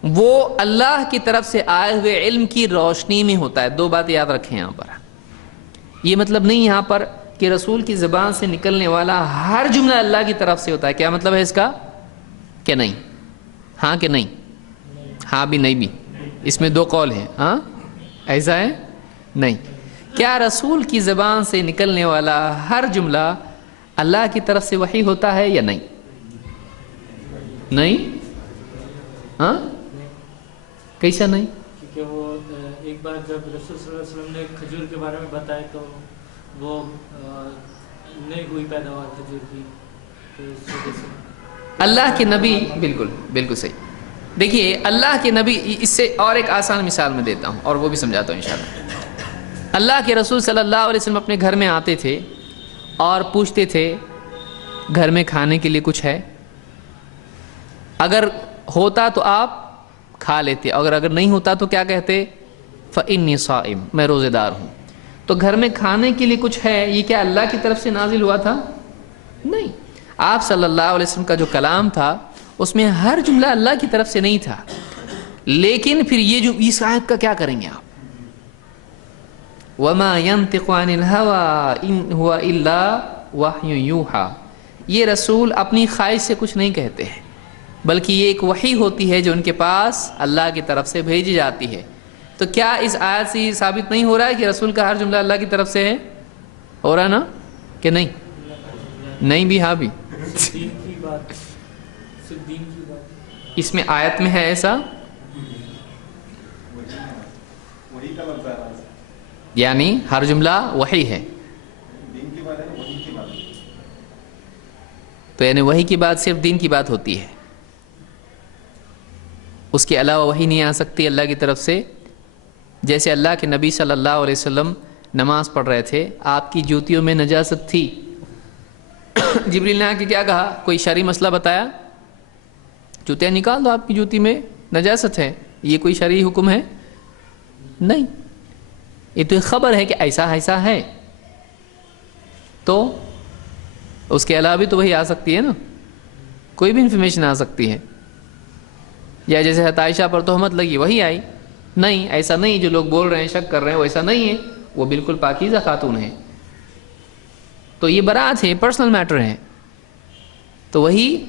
وہ اللہ کی طرف سے آئے ہوئے علم کی روشنی میں ہوتا ہے۔ دو باتیں یاد رکھیں یہاں پر۔ یہ مطلب نہیں یہاں پر کہ رسول کی زبان سے نکلنے والا ہر جملہ اللہ کی طرف سے ہوتا ہے۔ کیا مطلب ہے اس کا؟ کہ نہیں، ہاں کہ نہیں، ہاں بھی نہیں بھی، اس میں دو قول ہیں۔ ہاں ایسا ہے نہیں. کیا رسول کی زبان سے نکلنے والا ہر جملہ اللہ کی طرف سے وحی ہوتا ہے یا نہیں؟ نہیں. ہاں کیسا نہیں؟ کیونکہ وہ ایک بار جب رسول صلی اللہ علیہ وسلم نے کھجور کے بارے میں بتایا تو وہ نہیں ہوئی پیداوار کھجور کی، تو اس وجہ سے اللہ کے نبی بالکل صحیح. دیکھیے اللہ کے نبی، اس سے اور ایک آسان مثال میں دیتا ہوں اور وہ بھی سمجھاتا ہوں انشاءاللہ. اللہ کے رسول صلی اللہ علیہ وسلم اپنے گھر میں آتے تھے اور پوچھتے تھے گھر میں کھانے کے لیے کچھ ہے؟ اگر ہوتا تو آپ کھا لیتے، اگر نہیں ہوتا تو کیا کہتے؟ فإنی صائم، میں روزے دار ہوں. تو گھر میں کھانے کے لیے کچھ ہے، یہ کیا اللہ کی طرف سے نازل ہوا تھا؟ نہیں. آپ صلی اللہ علیہ وسلم کا جو کلام تھا اس میں ہر جملہ اللہ کی طرف سے نہیں تھا. لیکن پھر یہ جو اس آیت کا کیا کریں گے آپ؟ وَمَا يَنْتِقُ عَنِ الْهَوَىٰ إِنْ هُوَ إِلَّا وَحْيٌ يُوحَىٰ. یہ رسول اپنی خواہش سے کچھ نہیں کہتے ہیں، بلکہ یہ ایک وحی ہوتی ہے جو ان کے پاس اللہ کی طرف سے بھیجی جاتی ہے. تو کیا اس آیت سے یہ ثابت نہیں ہو رہا ہے کہ رسول کا ہر جملہ اللہ کی طرف سے ہے؟ ہو رہا نا کہ نہیں؟ نہیں بھی ہاں بھی. دین کی بات، صرف دین کی بات اس میں آیت میں ہے ایسا؟ یعنی ہر جملہ وحی ہے. تو یعنی وحی کی بات صرف دین کی بات ہوتی ہے، اس کے علاوہ وحی نہیں آ سکتی اللہ کی طرف سے. جیسے اللہ کے نبی صلی اللہ علیہ وسلم نماز پڑھ رہے تھے، آپ کی جوتیوں میں نجاست تھی. جبریل نے آ کے کیا کہا؟ کوئی شرعی مسئلہ بتایا؟ جوتیاں نکال دو، آپ کی جوتی میں نجاست ہے. یہ کوئی شرعی حکم ہے؟ نہیں. یہ تو ایک خبر ہے کہ ایسا ایسا ہے. تو اس کے علاوہ بھی تو وہی آ سکتی ہے نا، کوئی بھی انفارمیشن آ سکتی ہے. یا جیسے حضرت عائشہ پر تہمت لگی، وہی آئی. نہیں، ایسا نہیں جو لوگ بول رہے ہیں، شک کر رہے ہیں، وہ ایسا نہیں ہے. وہ بالکل پاکیزہ خاتون ہے. تو یہ برات ہے، پرسنل میٹر ہے. تو وہی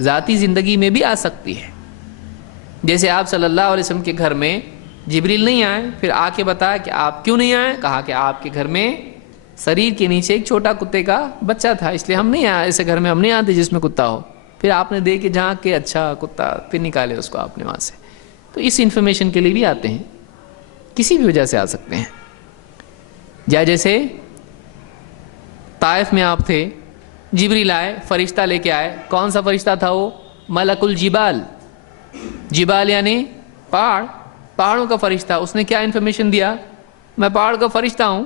ذاتی زندگی میں بھی آ سکتی ہے. جیسے آپ صلی اللہ علیہ وسلم کے گھر میں جبریل نہیں آئے، پھر آ کے بتایا کہ آپ کیوں نہیں آئے؟ کہا کہ آپ کے گھر میں شریر کے نیچے ایک چھوٹا کتے کا بچہ تھا، اس لیے ہم نہیں آئے. ایسے گھر میں ہم نہیں آتے جس میں کتا ہو. پھر آپ نے دیکھ کے جھانک کے اچھا کتا، پھر نکالے اس کو آپ نے وہاں سے. تو اس انفارمیشن کے لیے بھی آتے ہیں، کسی بھی وجہ سے آ سکتے ہیں. یا جیسے طائف میں آپ تھے، جبریل آئے، فرشتہ لے کے آئے. کون سا فرشتہ تھا وہ؟ ملک الجبال. جبال یعنی پہاڑ، پہاڑوں کا فرشتہ. اس نے کیا انفارمیشن دیا؟ میں پہاڑ کا فرشتہ ہوں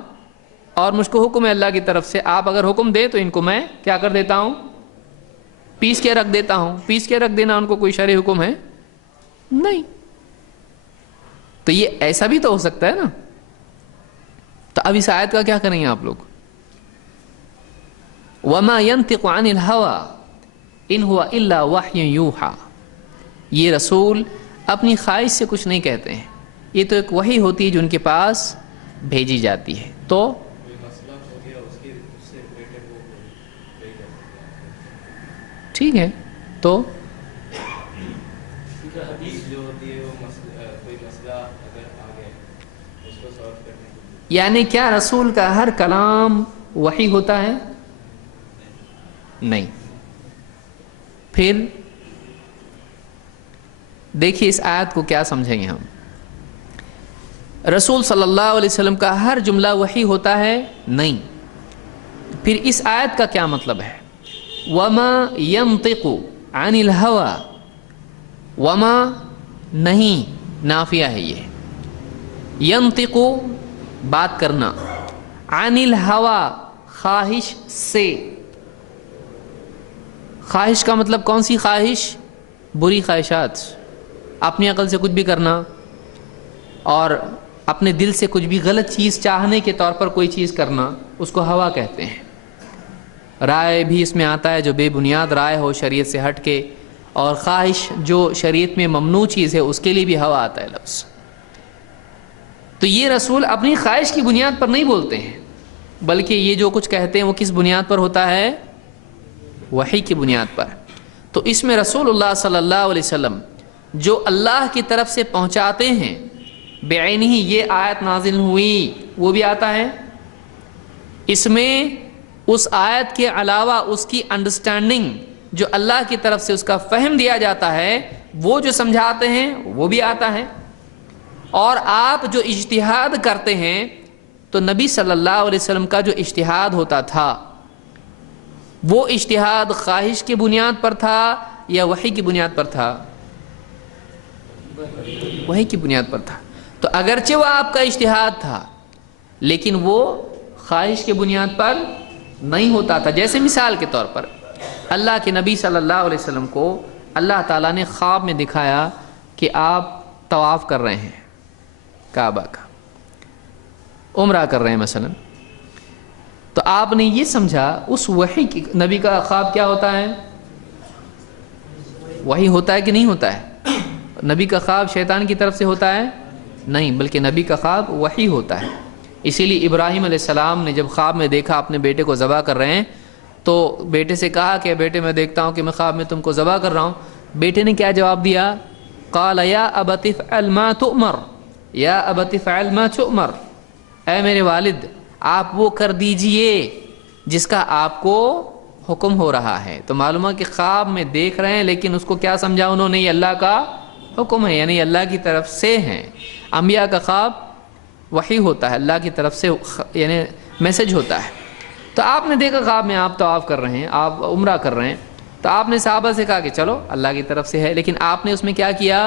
اور مجھ کو حکم ہے اللہ کی طرف سے، آپ اگر حکم دیں تو ان کو میں کیا کر دیتا ہوں؟ پیس کے رکھ دیتا ہوں. پیس کے رکھ دینا ان کو کوئی شرعی حکم ہے؟ نہیں. تو یہ ایسا بھی تو ہو سکتا ہے نا. تو اب اس آیت کا کیا کریں گے آپ لوگ؟ وَمَا يَنْتِقُ عَنِ الْهَوَىٰ إِنْ هُوَ إِلَّا وَحْيٌ يُوحَىٰ. یہ رسول اپنی خواہش سے کچھ نہیں کہتے ہیں، یہ تو ایک وحی ہوتی ہے جو ان کے پاس بھیجی جاتی ہے. تو ٹھیک ہے. تو یعنی کیا رسول کا ہر کلام وحی ہوتا ہے؟ نہیں. پھر دیکھیے اس آیت کو کیا سمجھیں گے ہم. رسول صلی اللہ علیہ وسلم کا ہر جملہ وحی ہوتا ہے؟ نہیں. پھر اس آیت کا کیا مطلب ہے؟ وَمَا يَنْطِقُ عَنِ الْهَوَىٰ. وَمَا نہیں، نافیہ ہے یہ. يَنْطِقُ بات کرنا، عَنِ الْهَوَىٰ خواہش سے. خواہش کا مطلب کون سی خواہش؟ بری خواہشات. اپنی عقل سے کچھ بھی کرنا اور اپنے دل سے کچھ بھی غلط چیز چاہنے کے طور پر کوئی چیز کرنا، اس کو ہوا کہتے ہیں. رائے بھی اس میں آتا ہے جو بے بنیاد رائے ہو شریعت سے ہٹ کے، اور خواہش جو شریعت میں ممنوع چیز ہے اس کے لیے بھی ہوا آتا ہے لفظ. تو یہ رسول اپنی خواہش کی بنیاد پر نہیں بولتے ہیں، بلکہ یہ جو کچھ کہتے ہیں وہ کس بنیاد پر ہوتا ہے؟ وحی کی بنیاد پر. تو اس میں رسول اللہ صلی اللہ علیہ وسلم جو اللہ کی طرف سے پہنچاتے ہیں بعینہ یہ آیت نازل ہوئی، وہ بھی آتا ہے۔ اس میں اس آیت کے علاوہ اس کی انڈرسٹینڈنگ جو اللہ کی طرف سے اس کا فہم دیا جاتا ہے وہ جو سمجھاتے ہیں وہ بھی آتا ہے۔ اور آپ جو اجتہاد کرتے ہیں تو نبی صلی اللہ علیہ وسلم کا جو اجتہاد ہوتا تھا وہ اجتہاد خواہش کی بنیاد پر تھا یا وحی کی بنیاد پر تھا؟ وحی کی بنیاد پر تھا۔ تو اگرچہ وہ آپ کا اجتہاد تھا لیکن وہ خواہش کی بنیاد پر نہیں ہوتا تھا۔ جیسے مثال کے طور پر اللہ کے نبی صلی اللہ علیہ وسلم کو اللہ تعالیٰ نے خواب میں دکھایا کہ آپ طواف کر رہے ہیں کعبہ کا، عمرہ کر رہے ہیں مثلا، تو آپ نے یہ سمجھا اس وحی کی، نبی کا خواب کیا ہوتا ہے؟ وحی ہوتا ہے کہ نہیں ہوتا ہے؟ نبی کا خواب شیطان کی طرف سے ہوتا ہے؟ نہیں، بلکہ نبی کا خواب وحی ہوتا ہے۔ اسی لیے ابراہیم علیہ السلام نے جب خواب میں دیکھا اپنے بیٹے کو ذبح کر رہے ہیں تو بیٹے سے کہا کہ بیٹے میں دیکھتا ہوں کہ میں خواب میں تم کو ذبح کر رہا ہوں۔ بیٹے نے کیا جواب دیا؟ قال یا ابت افعل ما تؤمر، یا ابت افعل ما تؤمر، اے میرے والد آپ وہ کر دیجئے جس کا آپ کو حکم ہو رہا ہے۔ تو معلوم ہے کہ خواب میں دیکھ رہے ہیں لیکن اس کو کیا سمجھا انہوں نے؟ یہ اللہ کا حکم ہے، یعنی اللہ کی طرف سے ہیں۔ انبیاء کا خواب وحی ہوتا ہے، اللہ کی طرف سے یعنی میسج ہوتا ہے۔ تو آپ نے دیکھا خواب میں آپ طواف کر رہے ہیں، آپ عمرہ کر رہے ہیں، تو آپ نے صحابہ سے کہا کہ چلو اللہ کی طرف سے ہے، لیکن آپ نے اس میں کیا کیا؟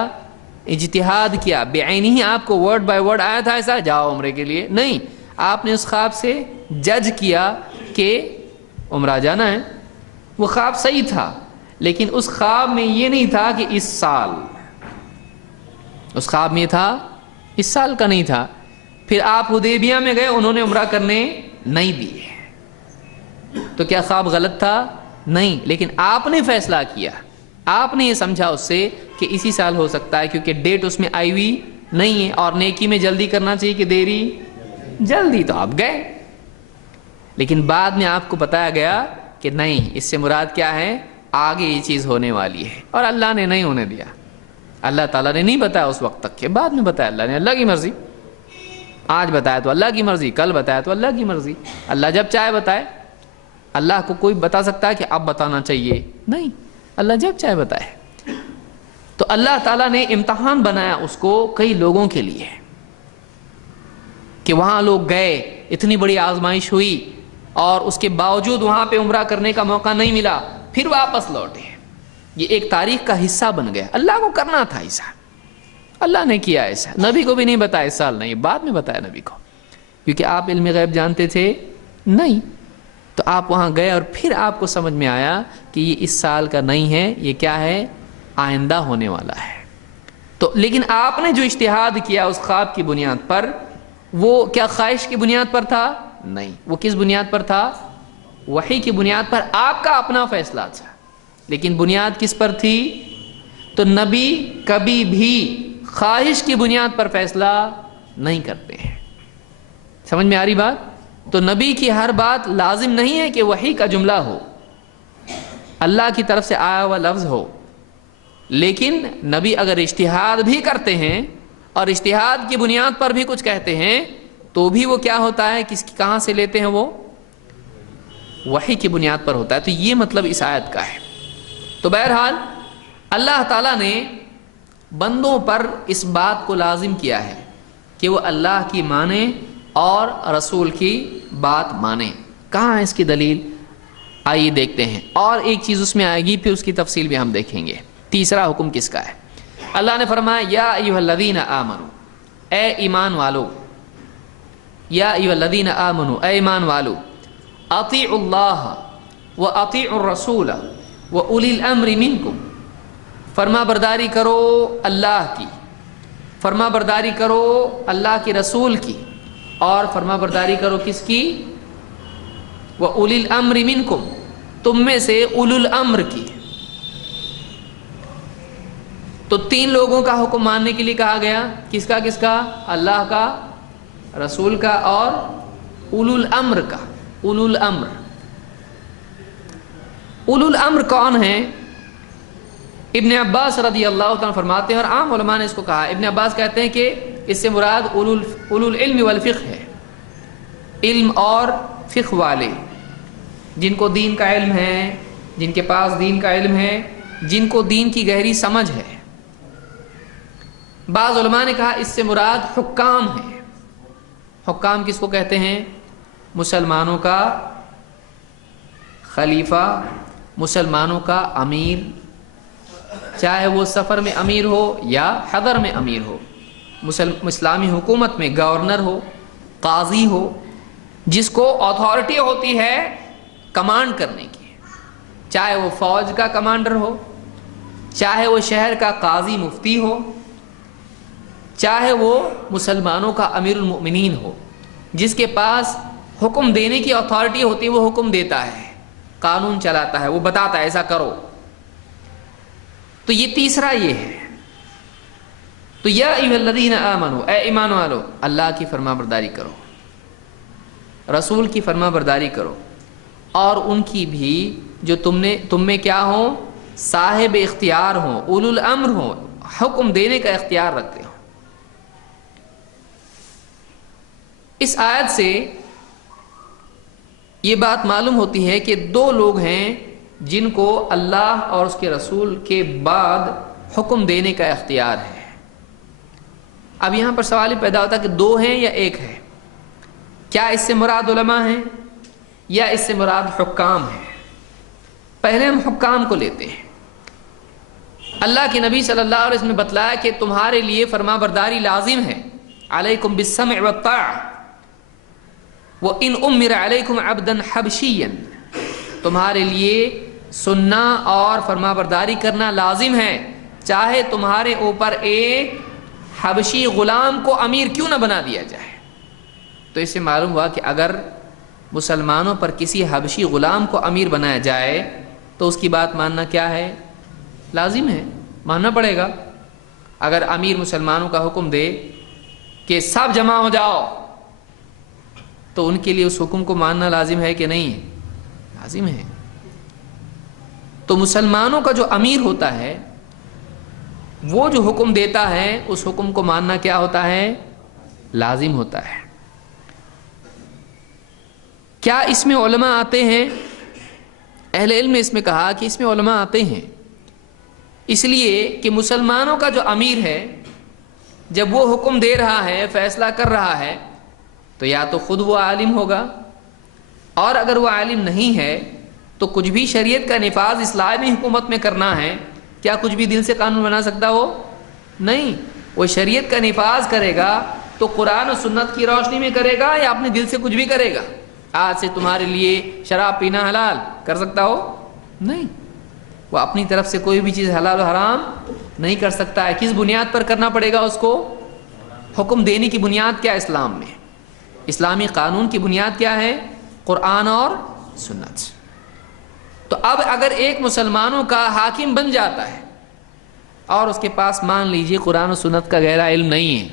اجتہاد کیا۔ بعینہ آپ کو ورڈ بائی ورڈ آیا تھا ایسا جاؤ عمرے کے لیے؟ نہیں، آپ نے اس خواب سے جج کیا کہ عمرہ جانا ہے۔ وہ خواب صحیح تھا لیکن اس خواب میں یہ نہیں تھا کہ اس سال، اس خواب میں تھا اس سال کا نہیں تھا۔ پھر آپ حدیبیہ میں گئے، انہوں نے عمرہ کرنے نہیں دیے، تو کیا خواب غلط تھا؟ نہیں، لیکن آپ نے فیصلہ کیا، آپ نے یہ سمجھا اس سے کہ اسی سال ہو سکتا ہے کیونکہ ڈیٹ اس میں آئی ہوئی نہیں ہے، اور نیکی میں جلدی کرنا چاہیے کہ دیری؟ جلدی۔ تو آپ گئے، لیکن بعد میں آپ کو بتایا گیا کہ نہیں، اس سے مراد کیا ہے؟ آگے یہ چیز ہونے والی ہے، اور اللہ نے نہیں ہونے دیا۔ اللہ تعالیٰ نے نہیں بتایا اس وقت تک، کہ بعد میں بتایا اللہ نے، اللہ کی مرضی۔ آج بتایا تو اللہ کی مرضی، کل بتایا تو اللہ کی مرضی، اللہ جب چاہے بتائے۔ اللہ کو کوئی بتا سکتا ہے کہ اب بتانا چاہیے؟ نہیں، اللہ جب چاہے بتائے۔ تو اللہ تعالیٰ نے امتحان بنایا اس کو کئی لوگوں کے لیے کہ وہاں لوگ گئے، اتنی بڑی آزمائش ہوئی اور اس کے باوجود وہاں پہ عمرہ کرنے کا موقع نہیں ملا، پھر واپس لوٹے۔ یہ ایک تاریخ کا حصہ بن گیا۔ اللہ کو کرنا تھا ایسا، اللہ نے کیا ایسا، نبی کو بھی نہیں بتایا اس سال، نہیں، بعد میں بتایا نبی کو، کیونکہ آپ علم غیب جانتے تھے نہیں۔ تو آپ وہاں گئے اور پھر آپ کو سمجھ میں آیا کہ یہ اس سال کا نہیں ہے، یہ کیا ہے؟ آئندہ ہونے والا ہے۔ تو لیکن آپ نے جو اجتہاد کیا اس خواب کی بنیاد پر، وہ کیا خواہش کی بنیاد پر تھا؟ نہیں، وہ کس بنیاد پر تھا؟ وحی کی بنیاد پر، آپ کا اپنا فیصلہ تھا۔ لیکن بنیاد کس پر تھی؟ تو نبی کبھی بھی خواہش کی بنیاد پر فیصلہ نہیں کرتے ہیں۔ سمجھ میں آ رہی بات؟ تو نبی کی ہر بات لازم نہیں ہے کہ وحی کا جملہ ہو، اللہ کی طرف سے آیا ہوا لفظ ہو، لیکن نبی اگر اجتہاد بھی کرتے ہیں اور اجتہاد کی بنیاد پر بھی کچھ کہتے ہیں تو بھی وہ کیا ہوتا ہے؟ کہاں سے لیتے ہیں؟ وہ وحی کی بنیاد پر ہوتا ہے۔ تو یہ مطلب اس آیت کا ہے۔ تو بہرحال اللہ تعالیٰ نے بندوں پر اس بات کو لازم کیا ہے کہ وہ اللہ کی مانیں اور رسول کی بات مانیں۔ کہاں ہے اس کی دلیل؟ آئیے دیکھتے ہیں، اور ایک چیز اس میں آئے گی، پھر اس کی تفصیل بھی ہم دیکھیں گے۔ تیسرا حکم کس کا ہے؟ اللہ نے فرمایا یا ایھا الذین آمنوا، اے ایمان والو، یا ایھا الذین آمنوا، اے ایمان والو، اطیعوا اللہ واطیعوا الرسول واولی الامر منکم، فرما برداری کرو اللہ کی، فرما برداری کرو اللہ کے رسول کی، اور فرما برداری کرو کس کی؟ وَأُولِي الْأَمْرِ مِنْكُمْ، تم میں سے اولو الامر کی۔ تو تین لوگوں کا حکم ماننے کے لیے کہا گیا، کس کا؟ کس کا؟ اللہ کا، رسول کا، اور اولو الامر کا۔ اولو الامر، اولو الامر کون ہیں؟ ابن عباس رضی اللہ عنہ فرماتے ہیں، اور عام علماء نے اس کو کہا، ابن عباس کہتے ہیں کہ اس سے مراد اولو العلم والفقہ ہے، علم اور فقہ والے، جن کو دین کا علم ہے، جن کے پاس دین کا علم ہے، جن کو دین کی گہری سمجھ ہے۔ بعض علماء نے کہا اس سے مراد حکام ہے۔ حکام کس کو کہتے ہیں؟ مسلمانوں کا خلیفہ، مسلمانوں کا امیر، چاہے وہ سفر میں امیر ہو یا حضر میں امیر ہو، اسلامی حکومت میں گورنر ہو، قاضی ہو، جس کو اتھارٹی ہوتی ہے کمانڈ کرنے کی، چاہے وہ فوج کا کمانڈر ہو، چاہے وہ شہر کا قاضی مفتی ہو، چاہے وہ مسلمانوں کا امیر المؤمنین ہو، جس کے پاس حکم دینے کی اتھارٹی ہوتی ہے، وہ حکم دیتا ہے، قانون چلاتا ہے، وہ بتاتا ہے ایسا کرو۔ تو یہ تیسرا یہ ہے۔ تو یا ایھا الذین آمنوا، اے ایمان والو، اللہ کی فرما برداری کرو، رسول کی فرما برداری کرو، اور ان کی بھی جو تم میں کیا ہوں، صاحب اختیار ہوں، اولو الامر ہوں، حکم دینے کا اختیار رکھتے ہوں۔ اس آیت سے یہ بات معلوم ہوتی ہے کہ دو لوگ ہیں جن کو اللہ اور اس کے رسول کے بعد حکم دینے کا اختیار ہے۔ اب یہاں پر سوال پیدا ہوتا ہے کہ دو ہیں یا ایک ہے؟ کیا اس سے مراد علماء ہیں یا اس سے مراد حکام ہیں؟ پہلے ہم حکام کو لیتے ہیں۔ اللہ کے نبی صلی اللہ علیہ وسلم نے بتلایا کہ تمہارے لیے فرما برداری لازم ہے، علیکم بالسمع والطاعہ، وَإِنْ أُمِّرَ عَلَيْكُمْ عَبْدًا حَبْشِيًّا، تمہارے لیے سننا اور فرما برداری کرنا لازم ہے، چاہے تمہارے اوپر ایک حبشی غلام کو امیر کیوں نہ بنا دیا جائے۔ تو اس سے معلوم ہوا کہ اگر مسلمانوں پر کسی حبشی غلام کو امیر بنایا جائے تو اس کی بات ماننا کیا ہے؟ لازم ہے، ماننا پڑے گا۔ اگر امیر مسلمانوں کا حکم دے کہ سب جمع ہو جاؤ تو ان کے لیے اس حکم کو ماننا لازم ہے کہ نہیں؟ لازم ہے۔ تو مسلمانوں کا جو امیر ہوتا ہے وہ جو حکم دیتا ہے اس حکم کو ماننا کیا ہوتا ہے؟ لازم ہوتا ہے۔ کیا اس میں علماء آتے ہیں؟ اہل علم نے اس میں کہا کہ اس میں علماء آتے ہیں، اس لیے کہ مسلمانوں کا جو امیر ہے جب وہ حکم دے رہا ہے، فیصلہ کر رہا ہے، تو یا تو خود وہ عالم ہوگا، اور اگر وہ عالم نہیں ہے تو کچھ بھی شریعت کا نفاذ اسلامی حکومت میں کرنا ہے، کیا کچھ بھی دل سے قانون بنا سکتا ہو؟ نہیں۔ وہ شریعت کا نفاذ کرے گا تو قرآن و سنت کی روشنی میں کرے گا یا اپنے دل سے کچھ بھی کرے گا؟ آج سے تمہارے لیے شراب پینا حلال کر سکتا ہو؟ نہیں۔ وہ اپنی طرف سے کوئی بھی چیز حلال و حرام نہیں کر سکتا ہے۔ کس بنیاد پر کرنا پڑے گا اس کو؟ حکم دینے کی بنیاد کیا ہے اسلام میں؟ اسلامی قانون کی بنیاد کیا ہے؟ قرآن اور سنت۔ تو اب اگر ایک مسلمانوں کا حاکم بن جاتا ہے اور اس کے پاس مان لیجئے قرآن و سنت کا گہرا علم نہیں ہے،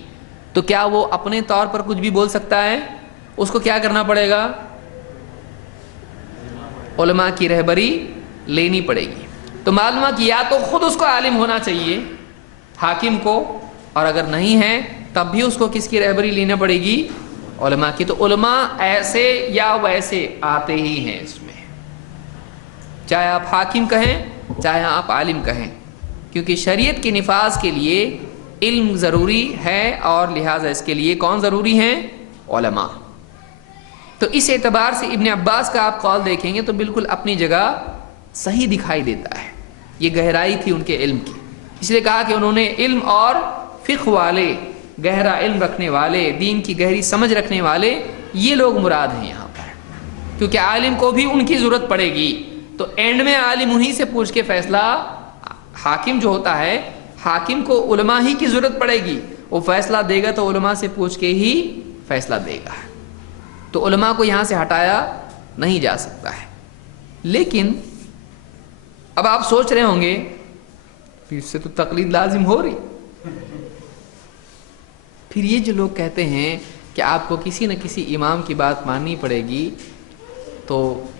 تو کیا وہ اپنے طور پر کچھ بھی بول سکتا ہے؟ اس کو کیا کرنا پڑے گا؟ علماء کی رہبری لینی پڑے گی۔ تو معلوم ہے کہ یا تو خود اس کو عالم ہونا چاہیے حاکم کو، اور اگر نہیں ہے تب بھی اس کو کس کی رہبری لینا پڑے گی؟ علماء کی۔ تو علماء ایسے یا ویسے آتے ہی ہیں اس میں، چاہے آپ حاکم کہیں چاہے آپ عالم کہیں، کیونکہ شریعت کے نفاذ کے لیے علم ضروری ہے، اور لہٰذا اس کے لیے کون ضروری ہیں؟ علماء۔ تو اس اعتبار سے ابن عباس کا آپ قول دیکھیں گے تو بالکل اپنی جگہ صحیح دکھائی دیتا ہے۔ یہ گہرائی تھی ان کے علم کی، اس لیے کہا کہ انہوں نے علم اور فقہ والے، گہرا علم رکھنے والے، دین کی گہری سمجھ رکھنے والے، یہ لوگ مراد ہیں یہاں پر، کیونکہ عالم کو بھی ان کی ضرورت پڑے گی۔ تو اینڈ میں عالم انہی سے پوچھ کے فیصلہ، حاکم جو ہوتا ہے حاکم کو علماء ہی کی ضرورت پڑے گی، وہ فیصلہ دے گا تو علماء سے پوچھ کے ہی فیصلہ دے گا۔ تو علماء کو یہاں سے ہٹایا نہیں جا سکتا ہے۔ لیکن اب آپ سوچ رہے ہوں گے پھر اس سے تو تقلید لازم ہو رہی، پھر یہ جو لوگ کہتے ہیں کہ آپ کو کسی نہ کسی امام کی بات ماننی پڑے گی، تو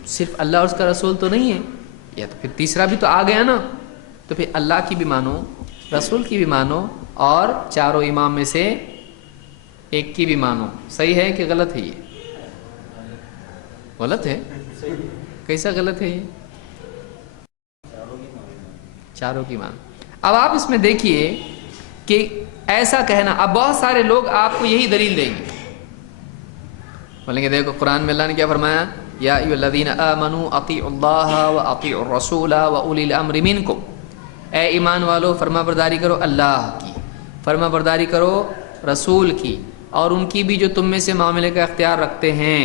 صرف اللہ اور اس کا رسول تو نہیں ہے، یا تو پھر تیسرا بھی تو آ گیا نا، تو پھر اللہ کی بھی مانو، رسول کی بھی مانو، اور چاروں امام میں سے ایک کی بھی مانو. صحیح ہے کہ غلط ہے؟ یہ غلط ہے. کیسا غلط ہے یہ؟ چاروں کی مان. اب آپ اس میں دیکھیے کہ ایسا کہنا، اب بہت سارے لوگ آپ کو یہی دلیل دیں گے، بولیں گے دیکھو قرآن میں اللہ نے کیا فرمایا، یا ایھا الذین آمنوا اطیعوا اللہ واطیعوا الرسول واولی الامر منکم، اے ایمان والو فرما برداری کرو اللہ کی، فرما برداری کرو رسول کی، اور ان کی بھی جو تم میں سے معاملے کا اختیار رکھتے ہیں.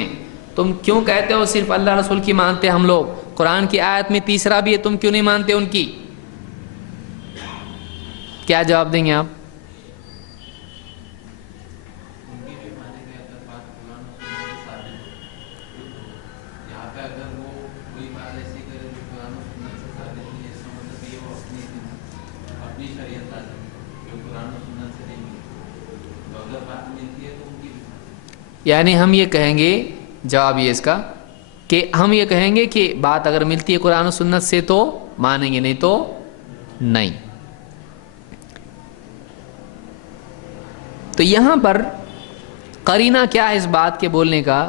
تم کیوں کہتے ہو صرف اللہ رسول کی مانتے ہم لوگ؟ قرآن کی آیت میں تیسرا بھی ہے، تم کیوں نہیں مانتے ان کی؟ کیا جواب دیں گے آپ؟ یعنی ہم یہ کہیں گے، جواب یہ اس کا کہ ہم یہ کہیں گے کہ بات اگر ملتی ہے قرآن و سنت سے تو مانیں گے، نہیں تو نہیں. تو یہاں پر قرینہ کیا ہے اس بات کے بولنے کا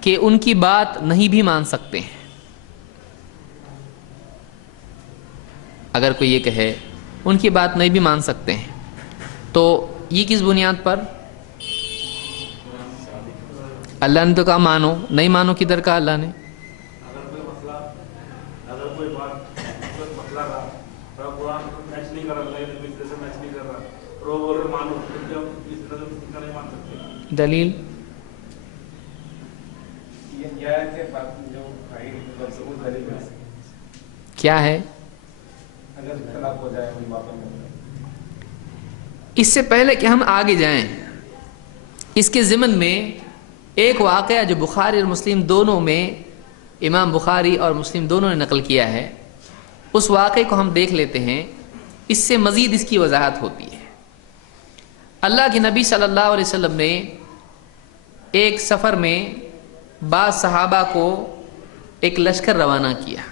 کہ ان کی بات نہیں بھی مان سکتے ہیں؟ اگر کوئی یہ کہے ان کی بات نہیں بھی مان سکتے ہیں تو یہ کس بنیاد پر؟ اللہ نے تو کہا مانو، نہیں مانو کدھر کہا اللہ نے؟ اگر کوئی مسئلہ، اگر کوئی بات مسئلہ کا قرآن میچ نہیں کر رہا، دوسرے سے میچ نہیں کر رہا، اور وہ بول رہے مانو، پھر ہم اس طرح سے نہیں مان سکتے. دلیل کیا ہے؟ اگر اختلاف ہو جائے کوئی باتوں میں. اس سے پہلے کہ ہم آگے جائیں، اس کے ضمن میں ایک واقعہ جو بخاری اور مسلم دونوں میں، امام بخاری اور مسلم دونوں نے نقل کیا ہے، اس واقعے کو ہم دیکھ لیتے ہیں. اس سے مزید اس کی وضاحت ہوتی ہے. اللہ کے نبی صلی اللہ علیہ وسلم نے ایک سفر میں بعض صحابہ کو ایک لشکر روانہ کیا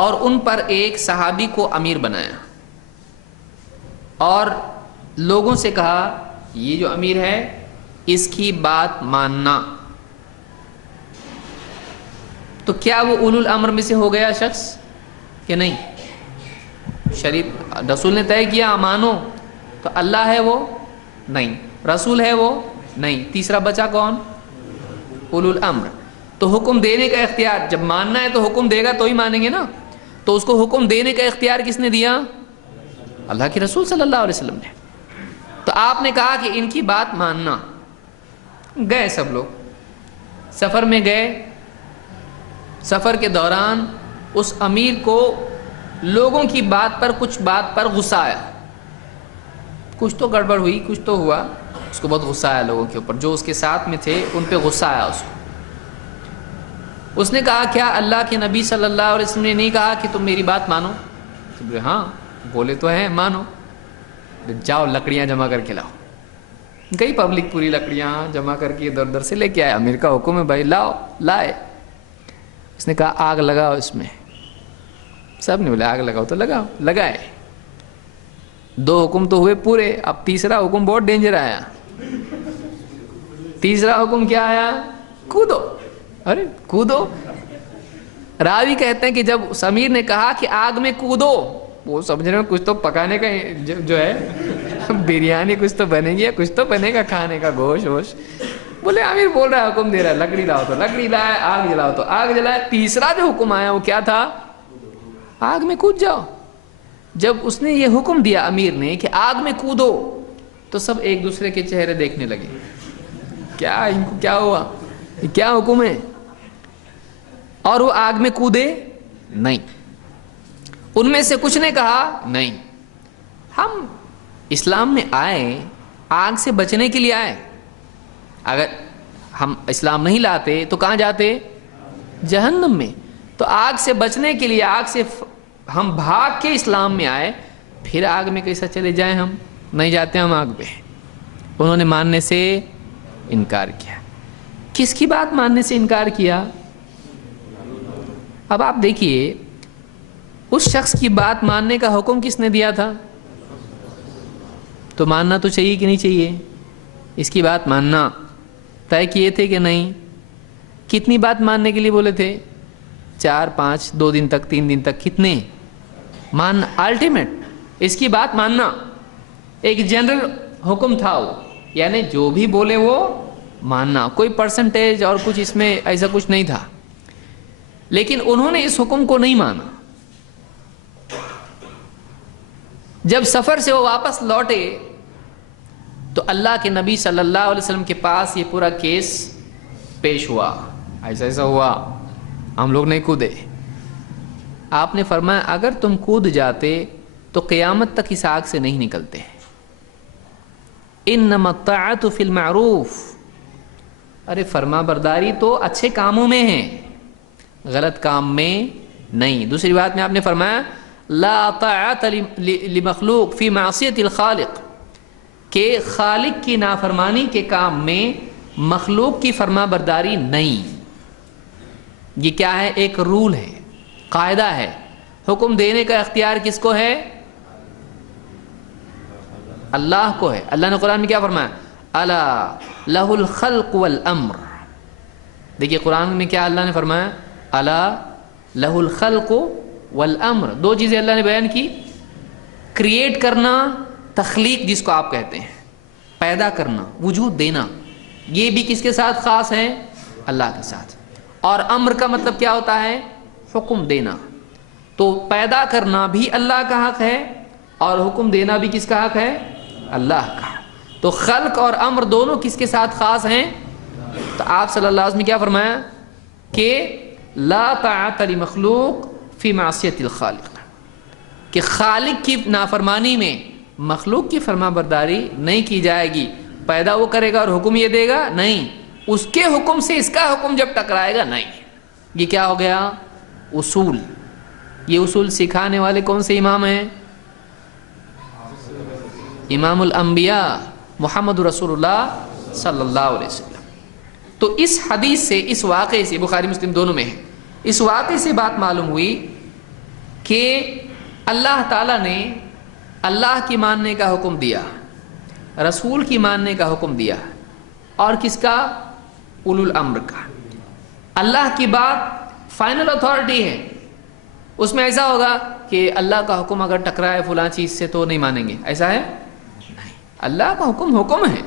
اور ان پر ایک صحابی کو امیر بنایا اور لوگوں سے کہا یہ جو امیر ہے اس کی بات ماننا. تو کیا وہ اولو الامر میں سے ہو گیا شخص کہ نہیں؟ شریف رسول نے طے کیا مانو، تو اللہ ہے وہ نہیں، رسول ہے وہ نہیں، تیسرا بچا کون؟ اولو الامر. تو حکم دینے کا اختیار، جب ماننا ہے تو حکم دے گا تو ہی مانیں گے نا. تو اس کو حکم دینے کا اختیار کس نے دیا؟ اللہ کے رسول صلی اللہ علیہ وسلم نے. تو آپ نے کہا کہ ان کی بات ماننا. گئے سب لوگ سفر میں گئے. سفر کے دوران اس امیر کو لوگوں کی بات پر، کچھ بات پر غصہ آیا. کچھ تو گڑبڑ ہوئی، کچھ تو ہوا، اس کو بہت غصہ آیا لوگوں کے اوپر، جو اس کے ساتھ میں تھے ان پہ غصہ آیا اس کو. اس نے کہا کیا اللہ کے نبی صلی اللہ علیہ وسلم نے نہیں کہا کہ تم میری بات مانو؟ ہاں بولے تو ہیں مانو. جاؤ لکڑیاں جمع کر کے لاؤ. گئی پبلک پوری لکڑیاں جمع کر کے ادھر ادھر سے لے کے آیا. امیر کا حکم ہے بھائی لاؤ. لائے. اس نے کہا آگ لگاؤ اس میں. سب نے بولے آگ لگاؤ تو لگاؤ. لگائے. 2 حکم تو ہوئے پورے. اب تیسرا حکم بہت ڈینجر آیا. تیسرا حکم کیا آیا؟ کودو. ارے کودو. راوی کہتے ہیں کہ جب امیر نے کہا کہ آگ میں کودو، وہ سمجھ رہے ہیں کچھ تو پکانے کا جو ہے بریانی کچھ تو بنے گی، کچھ تو بنے گا کھانے کا، گوشت ووشت. بولے امیر بول رہا ہے، حکم دے رہا ہے لکڑی لاؤ تو لکڑی لائے، آگ جلاؤ تو آگ جلائے. تیسرا جو حکم آیا وہ کیا تھا؟ آگ میں کود جاؤ. جب اس نے یہ حکم دیا امیر نے کہ آگ میں کودو، تو سب ایک دوسرے کے چہرے دیکھنے لگے. کیا ان کو کیا ہوا؟ یہ کیا حکم ہے؟ اور وہ آگ میں کودے نہیں. ان میں سے کچھ نے کہا نہیں، ہم اسلام میں آئے آگ سے بچنے کے لیے آئے. اگر ہم اسلام نہیں لاتے تو کہاں جاتے؟ جہنم میں. تو آگ سے بچنے کے لیے، آگ سے ہم بھاگ کے اسلام میں آئے، پھر آگ میں کیسا چلے جائیں؟ ہم نہیں جاتے ہم آگ میں. انہوں نے ماننے سے انکار کیا. کس کی بات ماننے سے انکار کیا؟ اب آپ دیکھیے اس شخص کی بات ماننے کا حکم کس نے دیا تھا؟ تو ماننا تو چاہیے کہ نہیں چاہیے؟ اس کی بات ماننا طے کیے تھے کہ نہیں؟ کتنی بات ماننے کے لیے بولے تھے؟ 4 5 2 دن تک 3 دن تک، کتنے ماننا؟ الٹیمیٹ اس کی بات ماننا ایک جنرل حکم تھا وہ، یعنی جو بھی بولے وہ ماننا، کوئی پرسنٹیج اور کچھ اس میں ایسا کچھ نہیں تھا. لیکن انہوں نے اس حکم کو نہیں مانا. جب سفر سے وہ واپس لوٹے تو اللہ کے نبی صلی اللہ علیہ وسلم کے پاس یہ پورا کیس پیش ہوا، ایسا ہوا، ہم لوگ نہیں کودے. آپ نے فرمایا اگر تم کود جاتے تو قیامت تک اس آگ سے نہیں نکلتے. انما الطاعۃ فی المعروف، ارے فرما برداری تو اچھے کاموں میں ہے، غلط کام میں نہیں. دوسری بات میں آپ نے فرمایا لا طاعۃ لمخلوق فی معصیۃ الخالق، کہ خالق کی نافرمانی کے کام میں مخلوق کی فرما برداری نہیں. یہ کیا ہے؟ ایک رول ہے، قاعدہ ہے. حکم دینے کا اختیار کس کو ہے؟ اللہ کو ہے. اللہ نے قرآن میں کیا فرمایا؟ الا لہ الخلق والامر. دیکھیے قرآن میں کیا اللہ نے فرمایا؟ الا لہ الخلق والامر. 2 چیزیں اللہ نے بیان کی، کریٹ کرنا، تخلیق جس کو آپ کہتے ہیں، پیدا کرنا، وجود دینا، یہ بھی کس کے ساتھ خاص ہے؟ اللہ کے ساتھ. اور امر کا مطلب کیا ہوتا ہے؟ حکم دینا. تو پیدا کرنا بھی اللہ کا حق ہے اور حکم دینا بھی کس کا حق ہے؟ اللہ کا. تو خلق اور امر دونوں کس کے ساتھ خاص ہیں؟ تو آپ صلی اللہ علیہ وسلم نے کیا فرمایا کہ لا طاعۃ لمخلوق فی معصیۃ الخالق، کہ خالق کی نافرمانی میں مخلوق کی فرما برداری نہیں کی جائے گی. پیدا وہ کرے گا اور حکم یہ دے گا؟ نہیں. اس کے حکم سے اس کا حکم جب ٹکرائے گا نہیں. یہ کیا ہو گیا؟ اصول. یہ اصول سکھانے والے کون سے امام ہیں؟ امام الانبیاء محمد رسول اللہ صلی اللہ علیہ وسلم. تو اس حدیث سے، اس واقعے سے، بخاری مسلم دونوں میں ہے، اس واقعے سے بات معلوم ہوئی کہ اللہ تعالیٰ نے اللہ کی ماننے کا حکم دیا، رسول کی ماننے کا حکم دیا، اور کس کا؟ اولو الامر کا. اللہ کی بات فائنل اتھارٹی ہے. اس میں ایسا ہوگا کہ اللہ کا حکم اگر ٹکرائے فلاں چیز سے تو نہیں مانیں گے، ایسا ہے نہیں. اللہ کا حکم حکم ہے،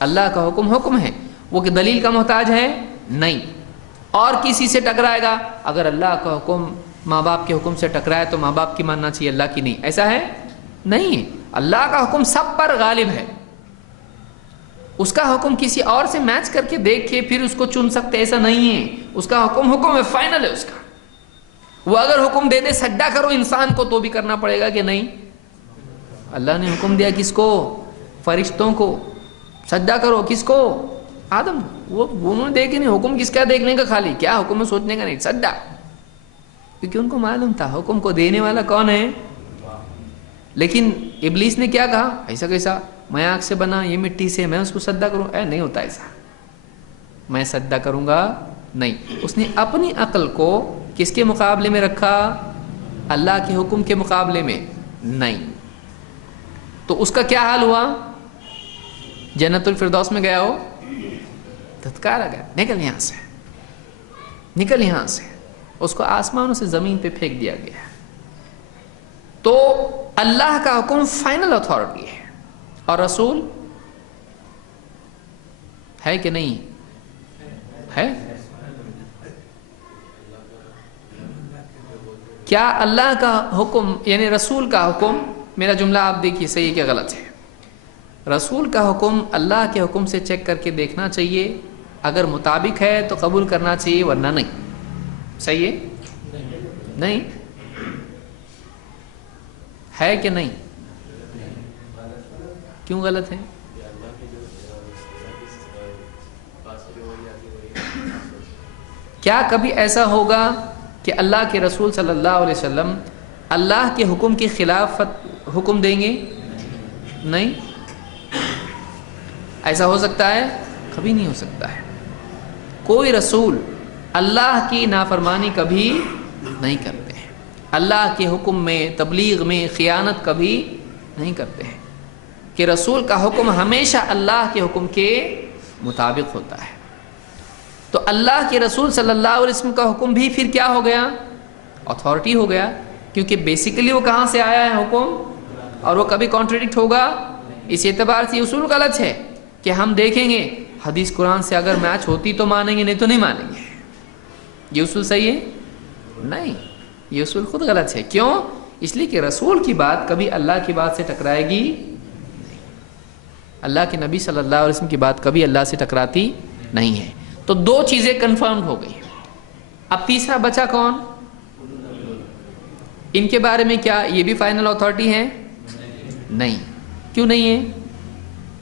اللہ کا حکم حکم ہے، وہ کہ دلیل کا محتاج ہے نہیں. اور کسی سے ٹکرائے گا، اگر اللہ کا حکم ماں باپ کے حکم سے ٹکرائے تو ماں باپ کی ماننا چاہیے، اللہ کی نہیں، ایسا ہے نہیں ہے. اللہ کا حکم سب پر غالب ہے. اس کا حکم کسی اور سے میچ کر کے دیکھ کے پھر اس کو چن سکتے، ایسا نہیں ہے. اس کا حکم حکم ہے، فائنل ہے اس کا. وہ اگر حکم دے دے سجدہ کرو انسان کو تو بھی کرنا پڑے گا کہ نہیں؟ اللہ نے حکم دیا کس کو؟ فرشتوں کو. سجدہ کرو کس کو؟ آدم. وہ انہوں نے دیکھے نہیں، حکم کس کا؟ دیکھنے کا خالی، کیا حکم ہے سوچنے کا نہیں، سجدہ. کیونکہ ان کو معلوم تھا حکم کو دینے والا کون ہے. لیکن ابلیس نے کیا کہا؟ ایسا کیسا؟ میں آگ سے بنا، یہ مٹی سے، میں اس کو سجدہ کروں؟ نہیں ہوتا ایسا، میں سجدہ کروں گا نہیں. اس نے اپنی عقل کو کس کے مقابلے میں رکھا؟ اللہ کے حکم کے مقابلے میں نہیں. تو اس کا کیا حال ہوا؟ جنت الفردوس میں گیا ہو، دھتکارا گیا، نکل یہاں سے، نکل یہاں سے. اس کو آسمانوں سے زمین پہ پھینک دیا گیا. تو اللہ کا حکم فائنل اتھارٹی ہے، اور رسول ہے کہ نہیں ہے؟ کیا اللہ کا حکم یعنی رسول کا حکم، میرا جملہ آپ دیکھیے صحیح کہ غلط ہے. رسول کا حکم اللہ کے حکم سے چیک کر کے دیکھنا چاہیے، اگر مطابق ہے تو قبول کرنا چاہیے، ورنہ نہیں. صحیح ہے؟ نہیں ہے کہ نہیں؟ کیوں غلط ہے؟ کیا کبھی ایسا ہوگا کہ اللہ کے رسول صلی اللہ علیہ وسلم اللہ کے حکم کی خلاف حکم دیں گے؟ نہیں. ایسا ہو سکتا ہے؟ کبھی نہیں ہو سکتا ہے. کوئی رسول اللہ کی نافرمانی کبھی نہیں کرتے ہیں، اللہ کے حکم میں، تبلیغ میں خیانت کبھی نہیں کرتے ہیں. کہ رسول کا حکم ہمیشہ اللہ کے حکم کے مطابق ہوتا ہے. تو اللہ کے رسول صلی اللہ علیہ وسلم کا حکم بھی پھر کیا ہو گیا؟ اتھارٹی ہو گیا، کیونکہ بیسیکلی وہ کہاں سے آیا ہے حکم، اور وہ کبھی کانٹریڈکٹ ہوگا. اس اعتبار سے یہ اصول غلط ہے کہ ہم دیکھیں گے حدیث قرآن سے اگر میچ ہوتی تو مانیں گے، نہیں تو نہیں مانیں گے. یہ اصول صحیح ہے؟ نہیں، یہ اصول خود غلط ہے. کیوں؟ اس لیے کہ رسول کی بات کبھی اللہ کی بات سے ٹکرائے گی نہیں. اللہ کے نبی صلی اللہ علیہ وسلم کی بات کبھی اللہ سے ٹکراتی نہیں ہے. تو دو چیزیں کنفرم ہو گئی. اب تیسرا بچا کون؟ ان کے بارے میں کیا یہ بھی فائنل اتھارٹی ہے؟ نہیں. کیوں نہیں ہے؟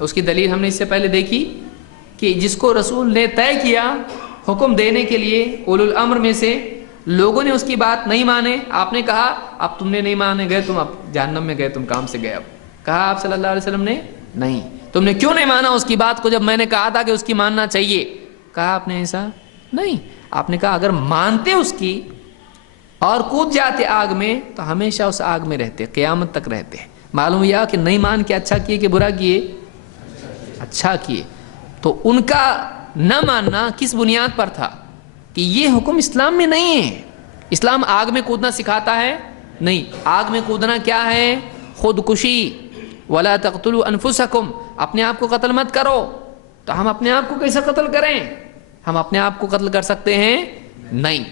اس کی دلیل ہم نے اس سے پہلے دیکھی کہ جس کو رسول نے طے کیا حکم دینے کے لیے اولو الامر میں سے، لوگوں نے اس کی بات نہیں مانے. آپ نے کہا اب تم نے نہیں مانے، گئے تم اب جہنم میں گئے، تم کام سے گئے. اب کہا آپ صلی اللہ علیہ وسلم نے نہیں. تم نے کیوں نہیں مانا اس کی بات کو جب میں نے کہا تھا کہ اس کی ماننا چاہیے؟ کہا آپ نے ایسا نہیں. آپ نے کہا اگر مانتے اس کی اور کود جاتے آگ میں تو ہمیشہ اس آگ میں رہتے، قیامت تک رہتے. معلوم یہ کہ نہیں مان کے اچھا کیے کہ برا کیے؟ اچھا کیے. تو ان کا نہ ماننا کس بنیاد پر تھا؟ کہ یہ حکم اسلام میں نہیں ہے. اسلام آگ میں کودنا سکھاتا ہے؟ نہیں. آگ میں کودنا کیا ہے؟ خودکشی. وَلَا تَقْتُلُوا أَنفُسَكُمْ، اپنے آپ کو قتل مت کرو. تو ہم اپنے آپ کو کیسے قتل کریں؟ ہم اپنے آپ کو قتل کر سکتے ہیں؟ نہیں.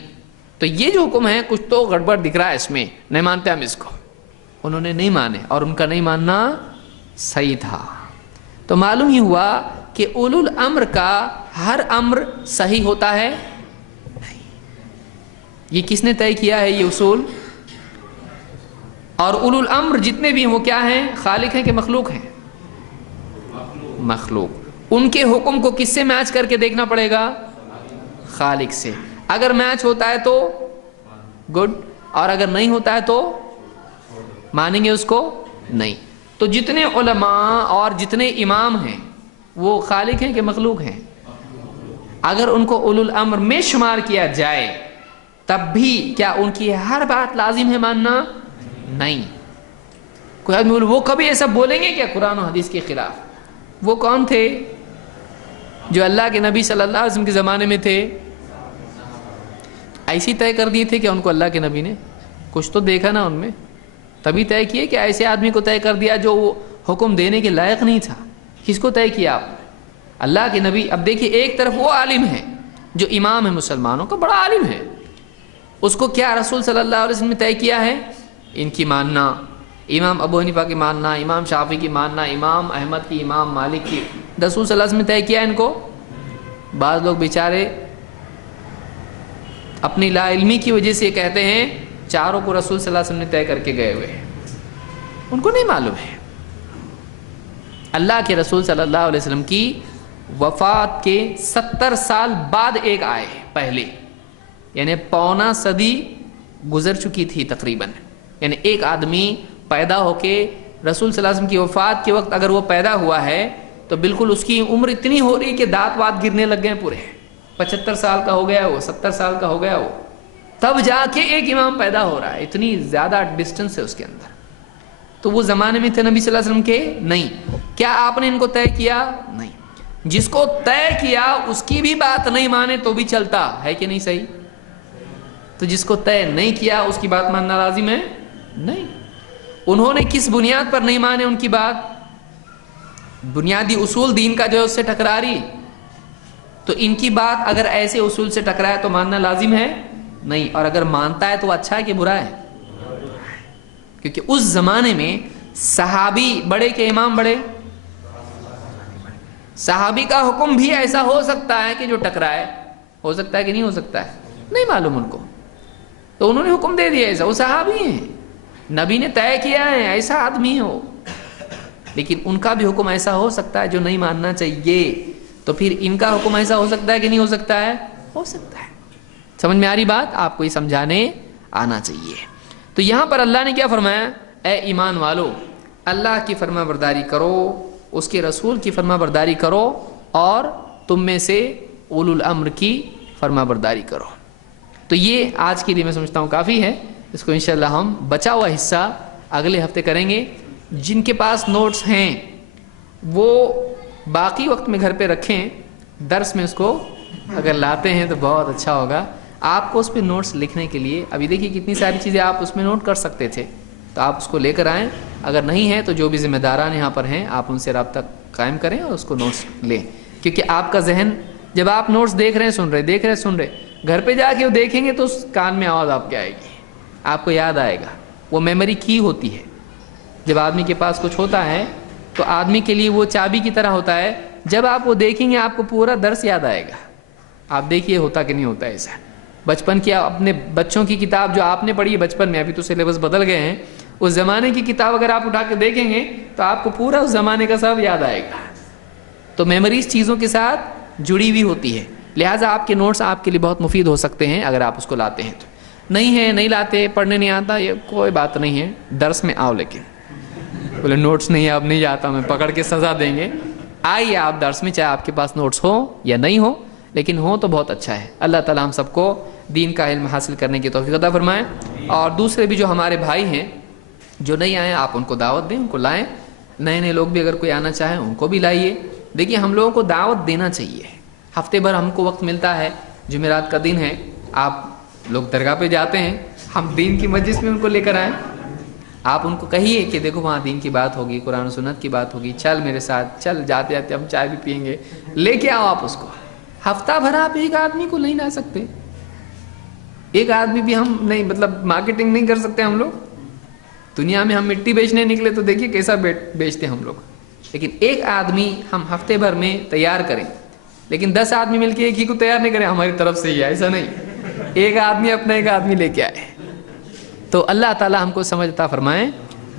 تو یہ جو حکم ہے کچھ تو گڑبڑ دکھ رہا ہے اس میں، نہیں مانتے ہم اس کو. انہوں نے نہیں مانے اور ان کا نہیں ماننا صحیح تھا. تو معلوم ہی ہوا کہ اولو الامر کا ہر امر صحیح ہوتا ہے نہیں. یہ کس نے طے کیا ہے یہ اصول؟ اور اولو الامر جتنے بھی ہیں وہ کیا ہیں؟ خالق ہیں کہ مخلوق ہیں؟ مخلوق. ان کے حکم کو کس سے میچ کر کے دیکھنا پڑے گا؟ خالق سے. اگر میچ ہوتا ہے تو گڈ، اور اگر نہیں ہوتا ہے تو مانیں گے اس کو نہیں. تو جتنے علماء اور جتنے امام ہیں وہ خالق ہیں کہ مخلوق ہیں؟ اگر ان کو اولو الامر میں شمار کیا جائے تب بھی کیا ان کی ہر بات لازم ہے ماننا؟ نہیں. کوئی آدمی وہ کبھی ایسا بولیں گے کیا قرآن و حدیث کے خلاف؟ وہ کون تھے جو اللہ کے نبی صلی اللہ علیہ وسلم کے زمانے میں تھے؟ ایسی طے کر دیے تھے کہ ان کو اللہ کے نبی نے کچھ تو دیکھا نا ان میں، تبھی طے کیے کہ ایسے آدمی کو طے کر دیا جو وہ حکم دینے کے لائق نہیں تھا. کس کو طے کیا آپ؟ اللہ کے نبی. اب دیکھیے ایک طرف وہ عالم ہے جو امام ہے مسلمانوں کا، بڑا عالم ہے، اس کو کیا رسول صلی اللہ علیہ وسلم نے طے کیا ہے؟ ان کی ماننا، امام ابو حنیفہ کی ماننا، امام شافعی کی ماننا، امام احمد کی، امام مالک کی. رسول صلی اللہ علیہ وسلم نے طے کیا ان کو. بعض لوگ بیچارے اپنی لا علمی کی وجہ سے کہتے ہیں چاروں کو رسول صلی اللہ علیہ وسلم نے طے کر کے گئے ہوئے ہیں، ان کو نہیں معلوم ہے. اللہ کے رسول صلی اللہ علیہ وسلم کی وفات کے 70 سال بعد ایک آئے پہلے، یعنی پونا صدی گزر چکی تھی تقریباً. یعنی ایک آدمی پیدا ہو کے رسول صلی اللہ علیہ وسلم کی وفات کے وقت اگر وہ پیدا ہوا ہے تو بالکل اس کی عمر اتنی ہو رہی کہ دانت وات گرنے لگ گئے پورے. 75 سال کا ہو گیا وہ، 70 سال کا ہو گیا وہ، تب جا کے ایک امام پیدا ہو رہا ہے. اتنی زیادہ ڈسٹنس ہے اس کے اندر. تو وہ زمانے میں تھے نبی صلی اللہ علیہ وسلم کے؟ نہیں. کیا آپ نے ان کو طے کیا؟ نہیں. جس کو طے کیا اس کی بھی بات نہیں مانے تو بھی چلتا ہے کہ نہیں صحیح؟ تو جس کو طے نہیں کیا اس کی بات ماننا لازم ہے نہیں. انہوں نے کس بنیاد پر نہیں مانے ان کی بات؟ بنیادی اصول دین کا جو ہے اس سے ٹکرا رہی. تو ان کی بات اگر ایسے اصول سے ٹکرائے تو ماننا لازم ہے نہیں. اور اگر مانتا ہے تو اچھا ہے کہ برا ہے؟ کیونکہ اس زمانے میں صحابی بڑے کہ امام بڑے؟ صحابی کا حکم بھی ایسا ہو سکتا ہے کہ جو ٹکرائے، ہو سکتا ہے کہ نہیں ہو سکتا ہے؟ نہیں معلوم ان کو. تو انہوں نے حکم دے دیا ایسا. وہ صحابی ہیں، نبی نے طے کیا ہے ایسا آدمی ہو، لیکن ان کا بھی حکم ایسا ہو سکتا ہے جو نہیں ماننا چاہیے. تو پھر ان کا حکم ایسا ہو سکتا ہے کہ نہیں ہو سکتا ہے؟ ہو سکتا ہے. سمجھ میں آ رہی بات؟ آپ کو یہ سمجھانے آنا چاہیے. تو یہاں پر اللہ نے کیا فرمایا؟ اے ایمان والو، اللہ کی فرما برداری کرو، اس کے رسول کی فرما برداری کرو، اور تم میں سے اولو الامر کی فرما برداری کرو. تو یہ آج کے لیے میں سمجھتا ہوں کافی ہے. اس کو انشاءاللہ ہم بچا ہوا حصہ اگلے ہفتے کریں گے. جن کے پاس نوٹس ہیں وہ باقی وقت میں گھر پہ رکھیں، درس میں اس کو اگر لاتے ہیں تو بہت اچھا ہوگا. آپ کو اس پہ نوٹس لکھنے کے لیے ابھی دیکھیے کتنی ساری چیزیں آپ اس میں نوٹ کر سکتے تھے، تو آپ اس کو لے کر آئیں. اگر نہیں ہے تو جو بھی ذمہ داران یہاں پر ہیں آپ ان سے رابطہ قائم کریں اور اس کو نوٹس لیں، کیونکہ آپ کا ذہن جب آپ نوٹس دیکھ رہے ہیں سن رہے گھر پہ جا کے وہ دیکھیں گے تو اس کان میں آواز آپ کے آئے گی، آپ کو یاد آئے گا. وہ میموری کی ہوتی ہے. جب آدمی کے پاس کچھ ہوتا ہے تو آدمی کے لیے وہ چابی کی طرح ہوتا ہے. جب آپ وہ دیکھیں گے آپ کو پورا درس یاد آئے گا. آپ دیکھیے ہوتا کہ نہیں ہوتا ایسا. بچپن کی اپنے بچوں کی کتاب جو آپ نے پڑھی ہے بچپن میں، ابھی تو سلیبس بدل گئے ہیں، اس زمانے کی کتاب اگر آپ اٹھا کے دیکھیں گے تو آپ کو پورا اس زمانے کا سب یاد آئے گا. تو میموریز چیزوں کے ساتھ جڑی ہوئی ہوتی ہے، لہٰذا آپ کے نوٹس آپ کے لیے بہت مفید ہو سکتے ہیں اگر آپ اس کو لاتے ہیں. تو نہیں لاتے، پڑھنے نہیں آتا، یہ کوئی بات نہیں ہے، درس میں آؤ. لیکن بولے نوٹس نہیں اب نہیں جاتا، میں پکڑ کے سزا دیں گے. آئیے آپ درس میں، چاہے آپ کے پاس نوٹس ہو یا نہیں ہو، لیکن ہو تو بہت اچھا ہے. اللہ تعالیٰ ہم سب کو دین کا علم حاصل کرنے کی توفیق عطا فرمائے. اور دوسرے بھی جو ہمارے بھائی ہیں جو نہیں آئے، آپ ان کو دعوت دیں، ان کو لائیں. نئے لوگ بھی اگر کوئی آنا چاہیں ان کو بھی لائیے. دیکھیے ہم لوگوں کو دعوت دینا چاہیے. ہفتے بھر ہم کو وقت ملتا ہے، جمعرات کا دن ہے، آپ لوگ درگاہ پہ جاتے ہیں، ہم دین کی مجلس میں ان کو لے کر آئیں. آپ ان کو کہیے کہ دیکھو وہاں دین کی بات ہوگی، قرآن و سنت کی بات ہوگی، چل میرے ساتھ چل، جاتے جاتے ہم چائے بھی پئیں گے. لے کے آؤ آپ اس کو. ہفتہ بھر آپ ایک آدمی کو نہیں لا سکتے، ایک آدمی بھی ہم نہیں، مطلب مارکیٹنگ نہیں کر سکتے ہم لوگ. دنیا میں ہم مٹی بیچنے نکلے تو دیکھیے کیسا بیچتے ہم لوگ. لیکن ایک آدمی ہم ہفتے بھر میں تیار کریں، لیکن 10 آدمی مل کے ایک ہی کو تیار نہیں کریں ہماری طرف سے ہی، ایسا نہیں. ایک آدمی اپنا ایک آدمی لے کے آئے. تو اللہ تعالیٰ ہم کو سمجھ عطا فرمائیں.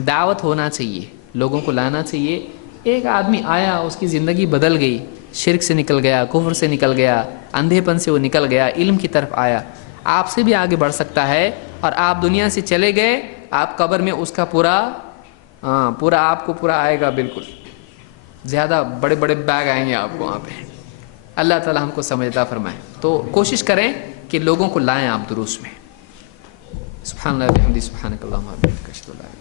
دعوت ہونا چاہیے، لوگوں کو لانا چاہیے. ایک آدمی آیا، اس کی زندگی بدل گئی، شرک سے نکل گیا، کفر سے نکل گیا، اندھے پن سے وہ نکل گیا، علم کی طرف آیا، آپ سے بھی آگے بڑھ سکتا ہے. اور آپ دنیا سے چلے گئے، آپ قبر میں اس کا پورا آپ کو پورا آئے گا. بالکل زیادہ بڑے بڑے بیگ آئیں گے آپ کو وہاں پہ. اللہ تعالیٰ ہم کو سمجھ عطا فرمائے. تو کوشش کریں کہ لوگوں کو لائیں آپ دروس میں. سبحان اللہ و بحمدہ، سبحانک اللہم و بحمدک، اشہد ان لا الہ الا انت